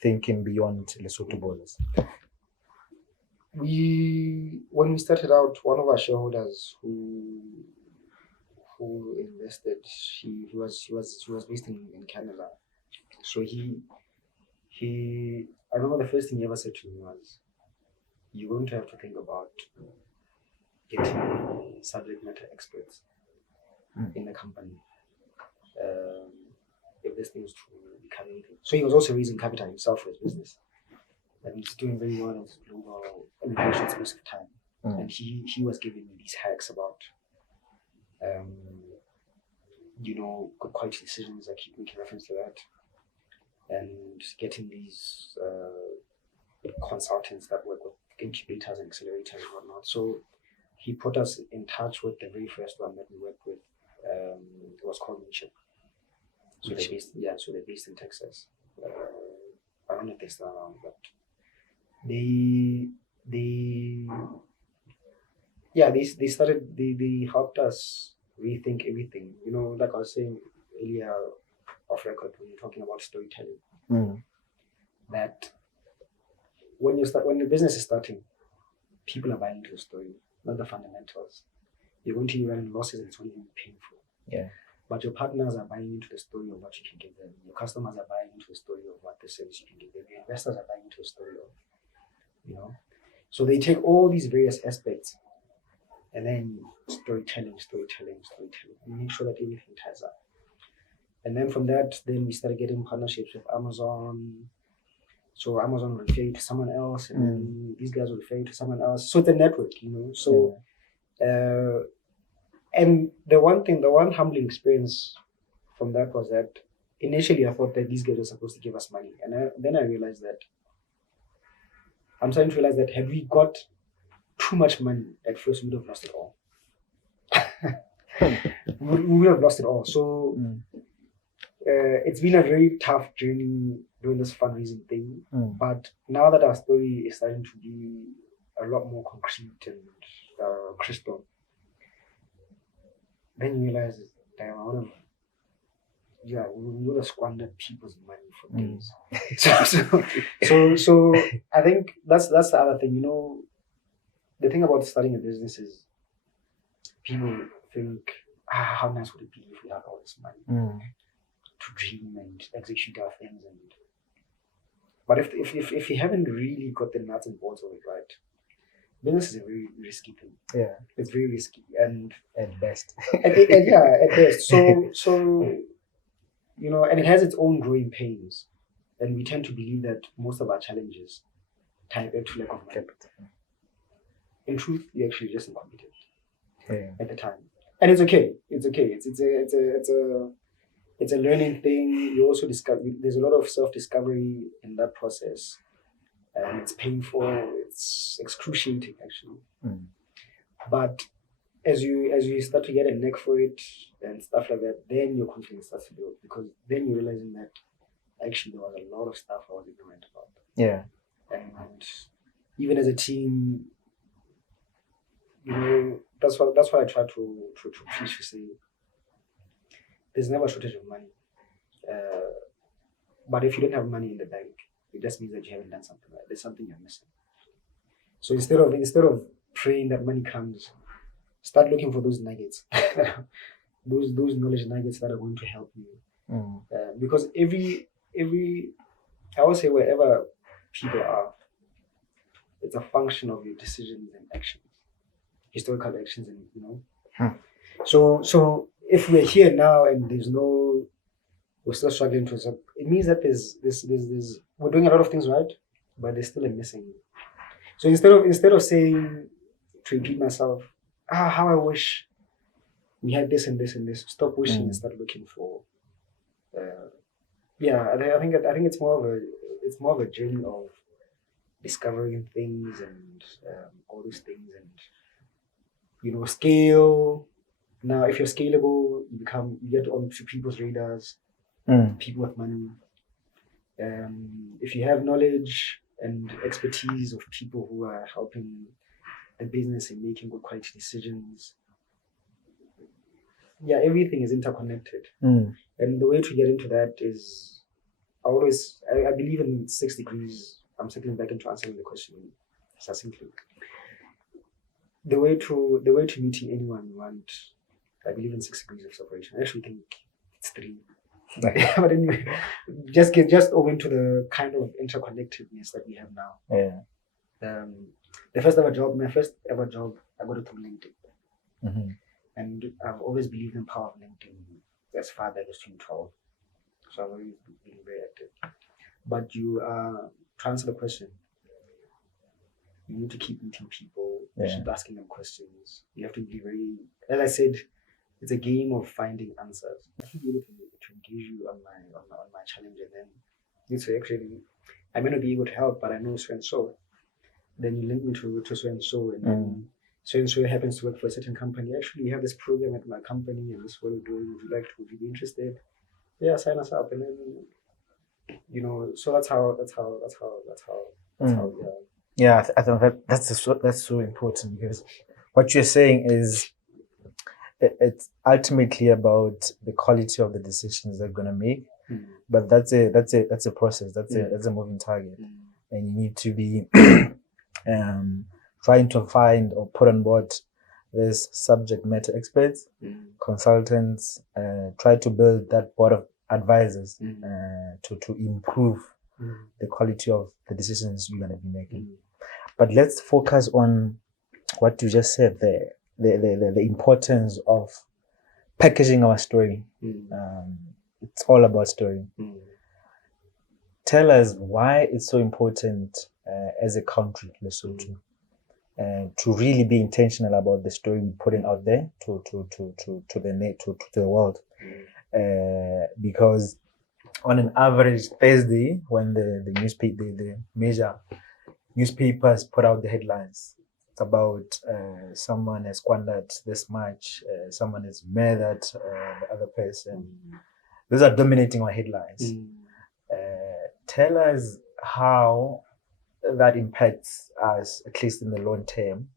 thinking beyond Lesotho borders. When we started out, one of our shareholders who invested, he was based in Canada. So I remember the first thing he ever said to me was, you're going to have to think about getting subject matter experts in the company if this thing is to become anything. So he was also raising capital himself for his business, and he's doing very well in his global in a very short space of time. And he was giving me these hacks about good quality decisions. I keep making reference to that, and getting these consultants that work with incubators and accelerators and whatnot. So he put us in touch with the very first one that we worked with. It was called Mochebelele. So they're based in Texas. I don't know if they're still around, but they helped us rethink everything. Like I was saying earlier off record when you're talking about storytelling, that when the business is starting, people are buying into the story, not the fundamentals. You're going to be running losses and it's going to be painful. Yeah. But your partners are buying into the story of what you can give them. Your customers are buying into the story of what the service you can give them. Your investors are buying into the story of, So they take all these various aspects and then storytelling, and make sure that everything ties up. And then from that, then we started getting partnerships with Amazon, So Amazon will refer you to someone else, and then these guys will refer you to someone else. So it's a network, So, and the one humbling experience from that was that initially I thought that these guys were supposed to give us money, and then I realized that I'm starting to realize that had we got too much money at first, we would have lost it all. we would have lost it all. So it's been a very tough journey doing this fundraising thing. But now that our story is starting to be a lot more concrete and crystal, then you realize, damn, we would have squandered people's money for days. So I think that's the other thing. The thing about starting a business is people think, how nice would it be if we had all this money to dream and execute our things, but if you haven't really got the nuts and bolts of it right, business is a very risky thing. Yeah, it's very risky, and at best. at best. So and it has its own growing pains, and we tend to believe that most of our challenges tie back to lack of money. In truth, you're actually just incompetent at the time, and it's okay. It's a learning thing. You also discover there's a lot of self-discovery in that process, and it's painful. It's excruciating, actually. But as you start to get a neck for it and stuff like that, then your confidence starts to build, because then you're realizing that actually there was a lot of stuff I was ignorant about. Yeah. And even as a team, that's what I try to preach, to say there's never a shortage of money. But if you don't have money in the bank, it just means that you haven't done something right. There's something you're missing. So instead of praying that money comes, start looking for those nuggets, those knowledge nuggets that are going to help you. Because every I would say wherever people are, it's a function of your decisions and actions, historical actions, and So if we're here now and we're still struggling to resolve, it means that there's we're doing a lot of things right, but there's still a missing. So instead of saying, to repeat myself, how I wish we had this and this and this, stop wishing and start looking for. I think it's more of a journey of discovering things and all these things, and scale. Now, if you're scalable, you get onto people's radars, people with money. If you have knowledge and expertise of people who are helping the business and making good quality decisions, everything is interconnected. And the way to get into that is, I believe in 6 degrees. I'm circling back into answering the question succinctly. The way to meeting anyone you want, I believe in 6 degrees of separation. I actually think it's 3. But anyway, just owing to the kind of interconnectedness that we have now. Yeah. My first ever job, I got it through LinkedIn. And I've always believed in the power of LinkedIn as far back as 2012. So I've always been very active. But to answer the question, you need to keep meeting people, keep asking them questions. You have to be very, as I said, it's a game of finding answers. I should be able to engage you on my challenge, and then you say, actually, I may not be able to help, but I know so and so. Then you link me to so and so, and then so and so happens to work for a certain company. Actually, we have this program at my company, and this is what we're doing. Would you be interested? Yeah, sign us up, and then So that's how. Yeah, I think that's so important, because what you're saying is it's ultimately about the quality of the decisions they're gonna make, but that's a process. That's a moving target, and you need to be trying to find or put on board this subject matter experts, consultants, try to build that board of advisors to improve the quality of the decisions you're gonna be making. But let's focus on what you just said there, the importance of packaging our story. It's all about story. tell us why it's so important as a country, Lesotho, to really be intentional about the story we're putting out there to the world. Because on an average Thursday, when the major newspapers put out the headlines, it's about someone has squandered this much, someone has murdered the other person. Those are dominating our headlines. Tell us how that impacts us, at least in the long term,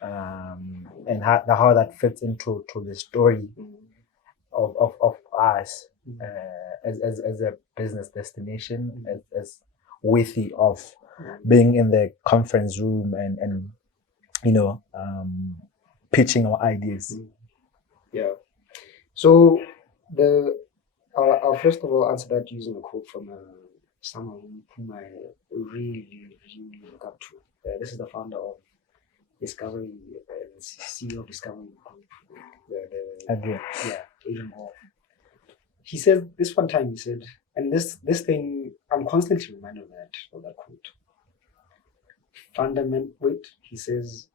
and how that fits into the story of us as a business destination, as worthy of being in the conference room and pitching our ideas. Yeah. So I'll first of all answer that using a quote from someone whom I really, really look up to. This is the founder of Discovery, CEO of Discovery Group. Adrian Hall. He said this one time. He said, and this thing I'm constantly reminded of that quote. He says,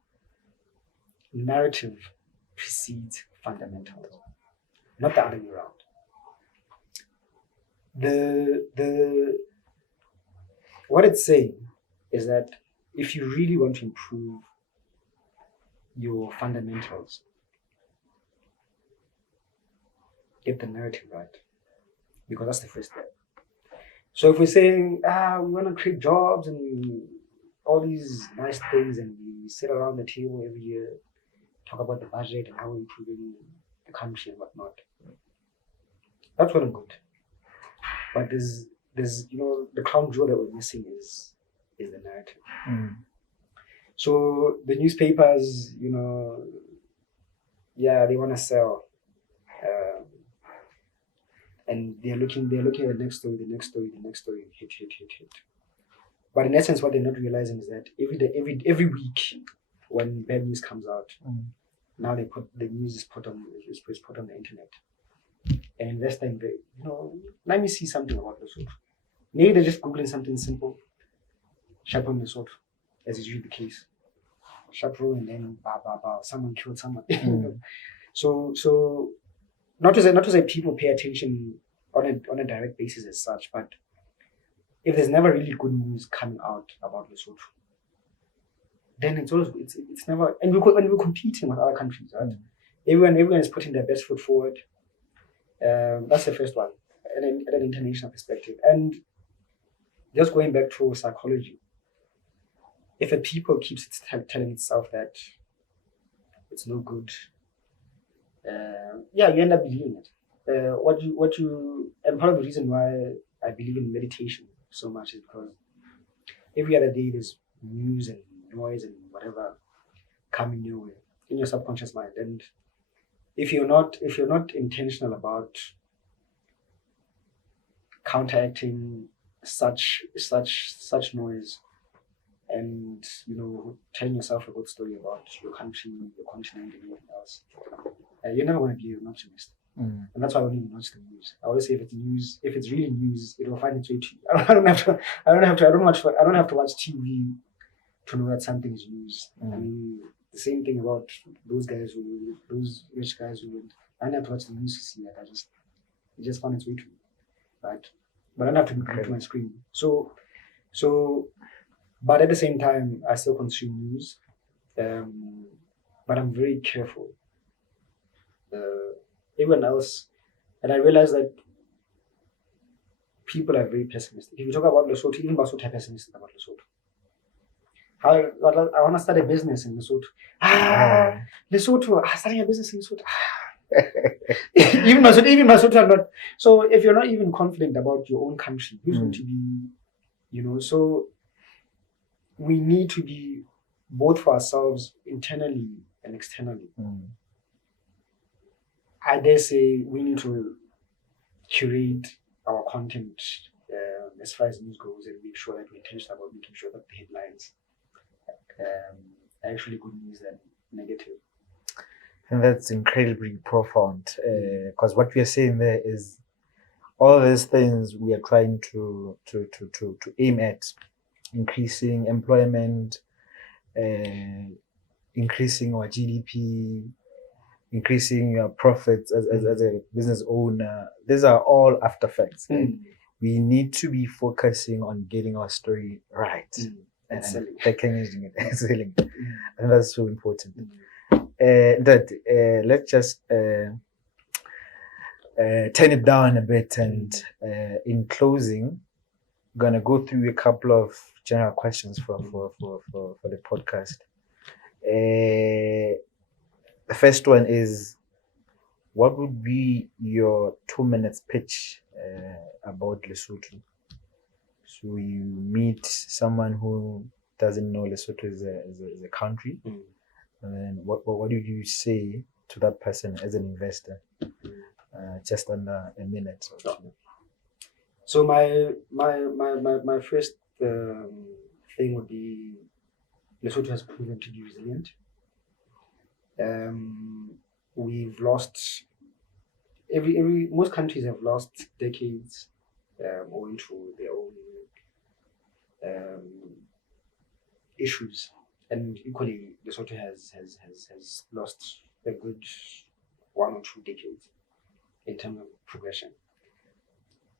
narrative precedes fundamentals, not the other way around. The what it's saying is that if you really want to improve your fundamentals, get the narrative right, because that's the first step. So if we're saying we want to create jobs and all these nice things, and we sit around the table every year, talk about the budget and how we're improving the country and whatnot, that's well and good. But there's the crown jewel that we're missing is the narrative. So the newspapers, they want to sell, and they're looking at the next story, hit. But in essence, what they're not realizing is that every week when bad news comes out, now they put the news is put on the internet. An investor in let me see something about Lesotho. Maybe they're just Googling something simple. Chaperone Lesotho, as is usually the case. Chaperone, and then someone killed someone. So not to say people pay attention on a direct basis as such, but if there's never really good news coming out about Lesotho, then it's never. And we're competing with other countries, right? Everyone is putting their best foot forward. That's the first one, at an international perspective. And just going back to psychology, if a people keeps telling itself that it's no good, you end up believing it. And part of the reason why I believe in meditation so much is because every other day there's news and noise and whatever coming your way in your subconscious mind, and if you're not intentional about counteracting such noise, and telling yourself a good story about your country, your continent, and everything else, you're never going to be an optimist. And that's why I don't even watch the news. I always say if it's really news, it will find its way to you. I don't have to watch TV to know that something is news. I mean, the same thing about those rich guys who went. I don't have to watch the news to see that. It just found its way to me, right? But I don't have to be glued to my screen. So, but at the same time, I still consume news, but I'm very careful. Everyone else, and I realize that people are very pessimistic. If you talk about Lesotho, even Basotho are pessimistic about Lesotho. I want to start a business in Lesotho. Lesotho, starting a business in Lesotho. even Basotho are not. So if you're not even confident about your own country, who's going to be, so we need to be both for ourselves internally and externally. I dare say we need to curate our content as far as news goes, and make sure that we're intentional about making sure that the headlines are actually good news than negative. And that's incredibly profound, because what we are saying there is, all these things we are trying to aim at increasing employment, increasing our GDP, increasing your profits as a business owner. These are all after facts. Right? We need to be focusing on getting our story right and packaging it and selling it. And that's so important. Let's just turn it down a bit, and in closing, I'm gonna go through a couple of general questions for the podcast. The first one is, what would be your 2 minutes pitch about Lesotho? So you meet someone who doesn't know Lesotho is a country, and then what do you say to that person as an investor? Just under a minute or two. So my first thing would be, Lesotho has proven to be resilient. We've lost most countries have lost decades owing to their own issues, and equally Lesotho has lost a good 1 or 2 decades in terms of progression.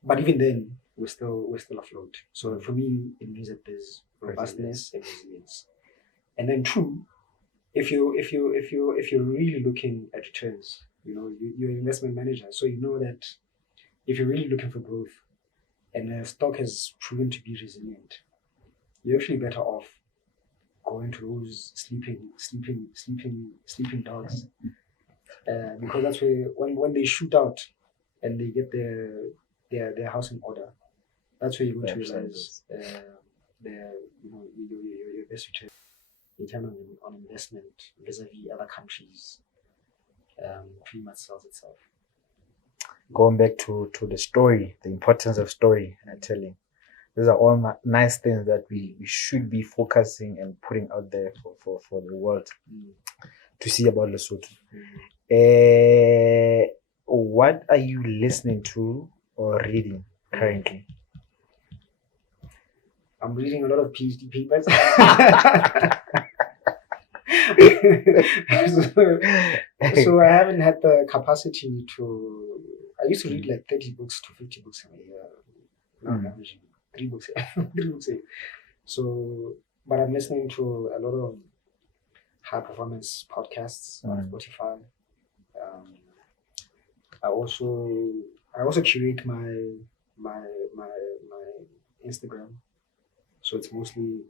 But even then, we're still afloat. So for me, it means that there's robustness and resilience. And then 2, if you're really looking at returns, you're an investment manager, so you know that if you're really looking for growth and the stock has proven to be resilient, you're actually better off going to those sleeping dogs, because that's where when they shoot out and they get their house in order, that's where you're going to realize your best return in terms on investment vis-a-vis other countries pretty much sells itself. Going back to the story, the importance of story and telling. These are all nice things that we should be focusing and putting out there for the world to see about Lesotho. What are you listening to or reading currently? I'm reading a lot of PhD papers. So I haven't had the capacity to. I used to read like 30 books to 50 books in a year. Now I'm averaging 3 books. 3 books a year. So, but I'm listening to a lot of high performance podcasts on Spotify. I also curate my Instagram, so it's mostly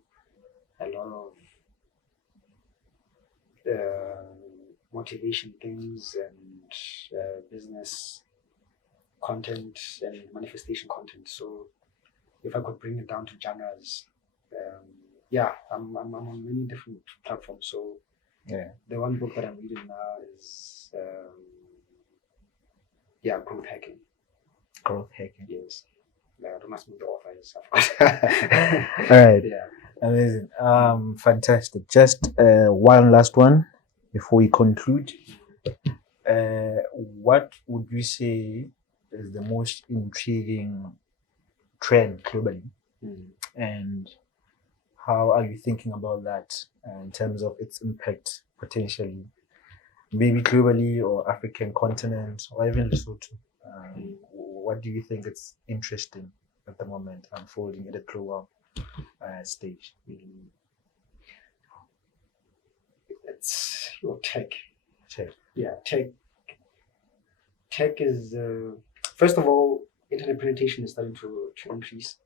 a lot of motivation things and business content and manifestation content. So if I could bring it down to genres, I'm on many different platforms. So the one book that I'm reading now is growth hacking. Growth hacking. Yes. I don't ask me the author is, of course. All right. Yeah. Amazing. Fantastic. Just one last one before we conclude. What would you say is the most intriguing trend globally, and how are you thinking about that in terms of its impact potentially, maybe globally or African continent or even Lesotho? What do you think is interesting at the moment unfolding at a global stage? It's your tech. Tech. Yeah, tech. Tech is first of all, internet penetration is starting to increase,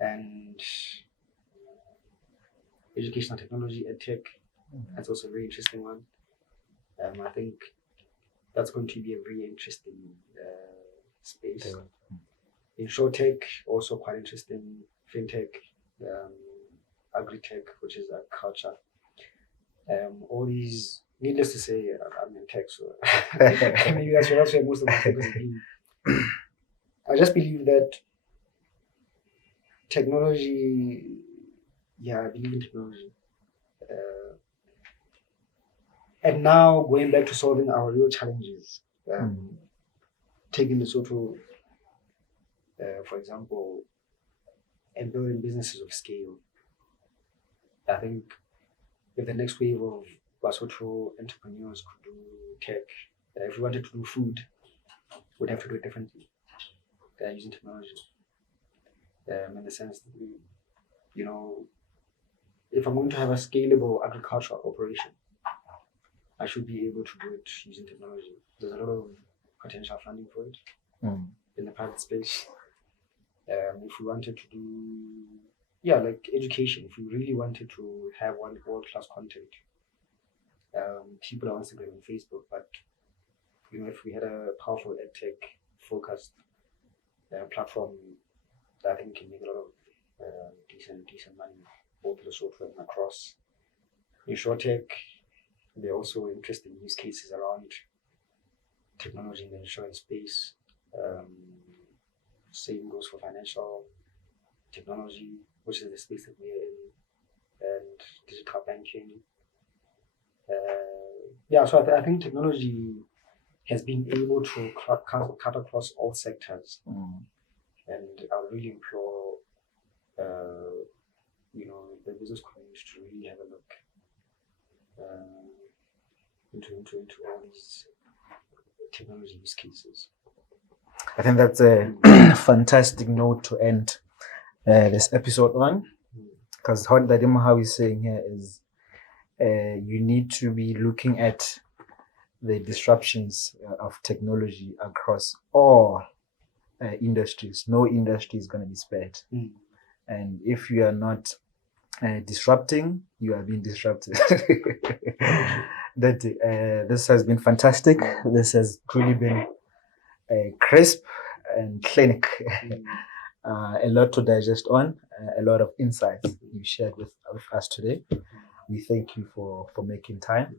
and educational technology, edtech, that's also a very interesting one. I think that's going to be a very interesting space. Insurtech, also quite interesting. Fintech, agri-tech, which is agriculture. All these, needless to say, I'm in tech, so maybe that's where most of my focus has been. I just believe that technology, I believe in technology. And now going back to solving our real challenges. taking Lesotho, for example, and building businesses of scale. I think if the next wave of Lesotho entrepreneurs could do tech, if we wanted to do food, we'd have to do it differently. Using technology. In the sense that if I'm going to have a scalable agricultural operation, I should be able to do it using technology. There's a lot of potential funding for it in the private space. If we wanted to do, like education, if we really wanted to have world-class content, people on Instagram and Facebook, but if we had a powerful edtech focused platform that I think can make a lot of decent money, both Lesotho and across. InsurTech, there are also interesting use cases around technology in the insurance space. Same goes for financial technology, which is the space that we're in, and digital banking. So I think technology has been able to cut across all sectors. And I would really implore, the business community to really have a look into all these technology use cases. I think that's a fantastic note to end this episode on, because what Mohau is saying here is you need to be looking at the disruptions of technology across all industries. No industry is going to be spared. And if you are not disrupting, you are being disrupted. This has been fantastic. This has truly been crisp and clinic. A lot to digest on, a lot of insights you shared with us today. We thank you for making time.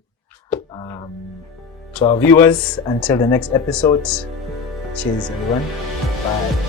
To our viewers, until the next episode, cheers everyone. Bye.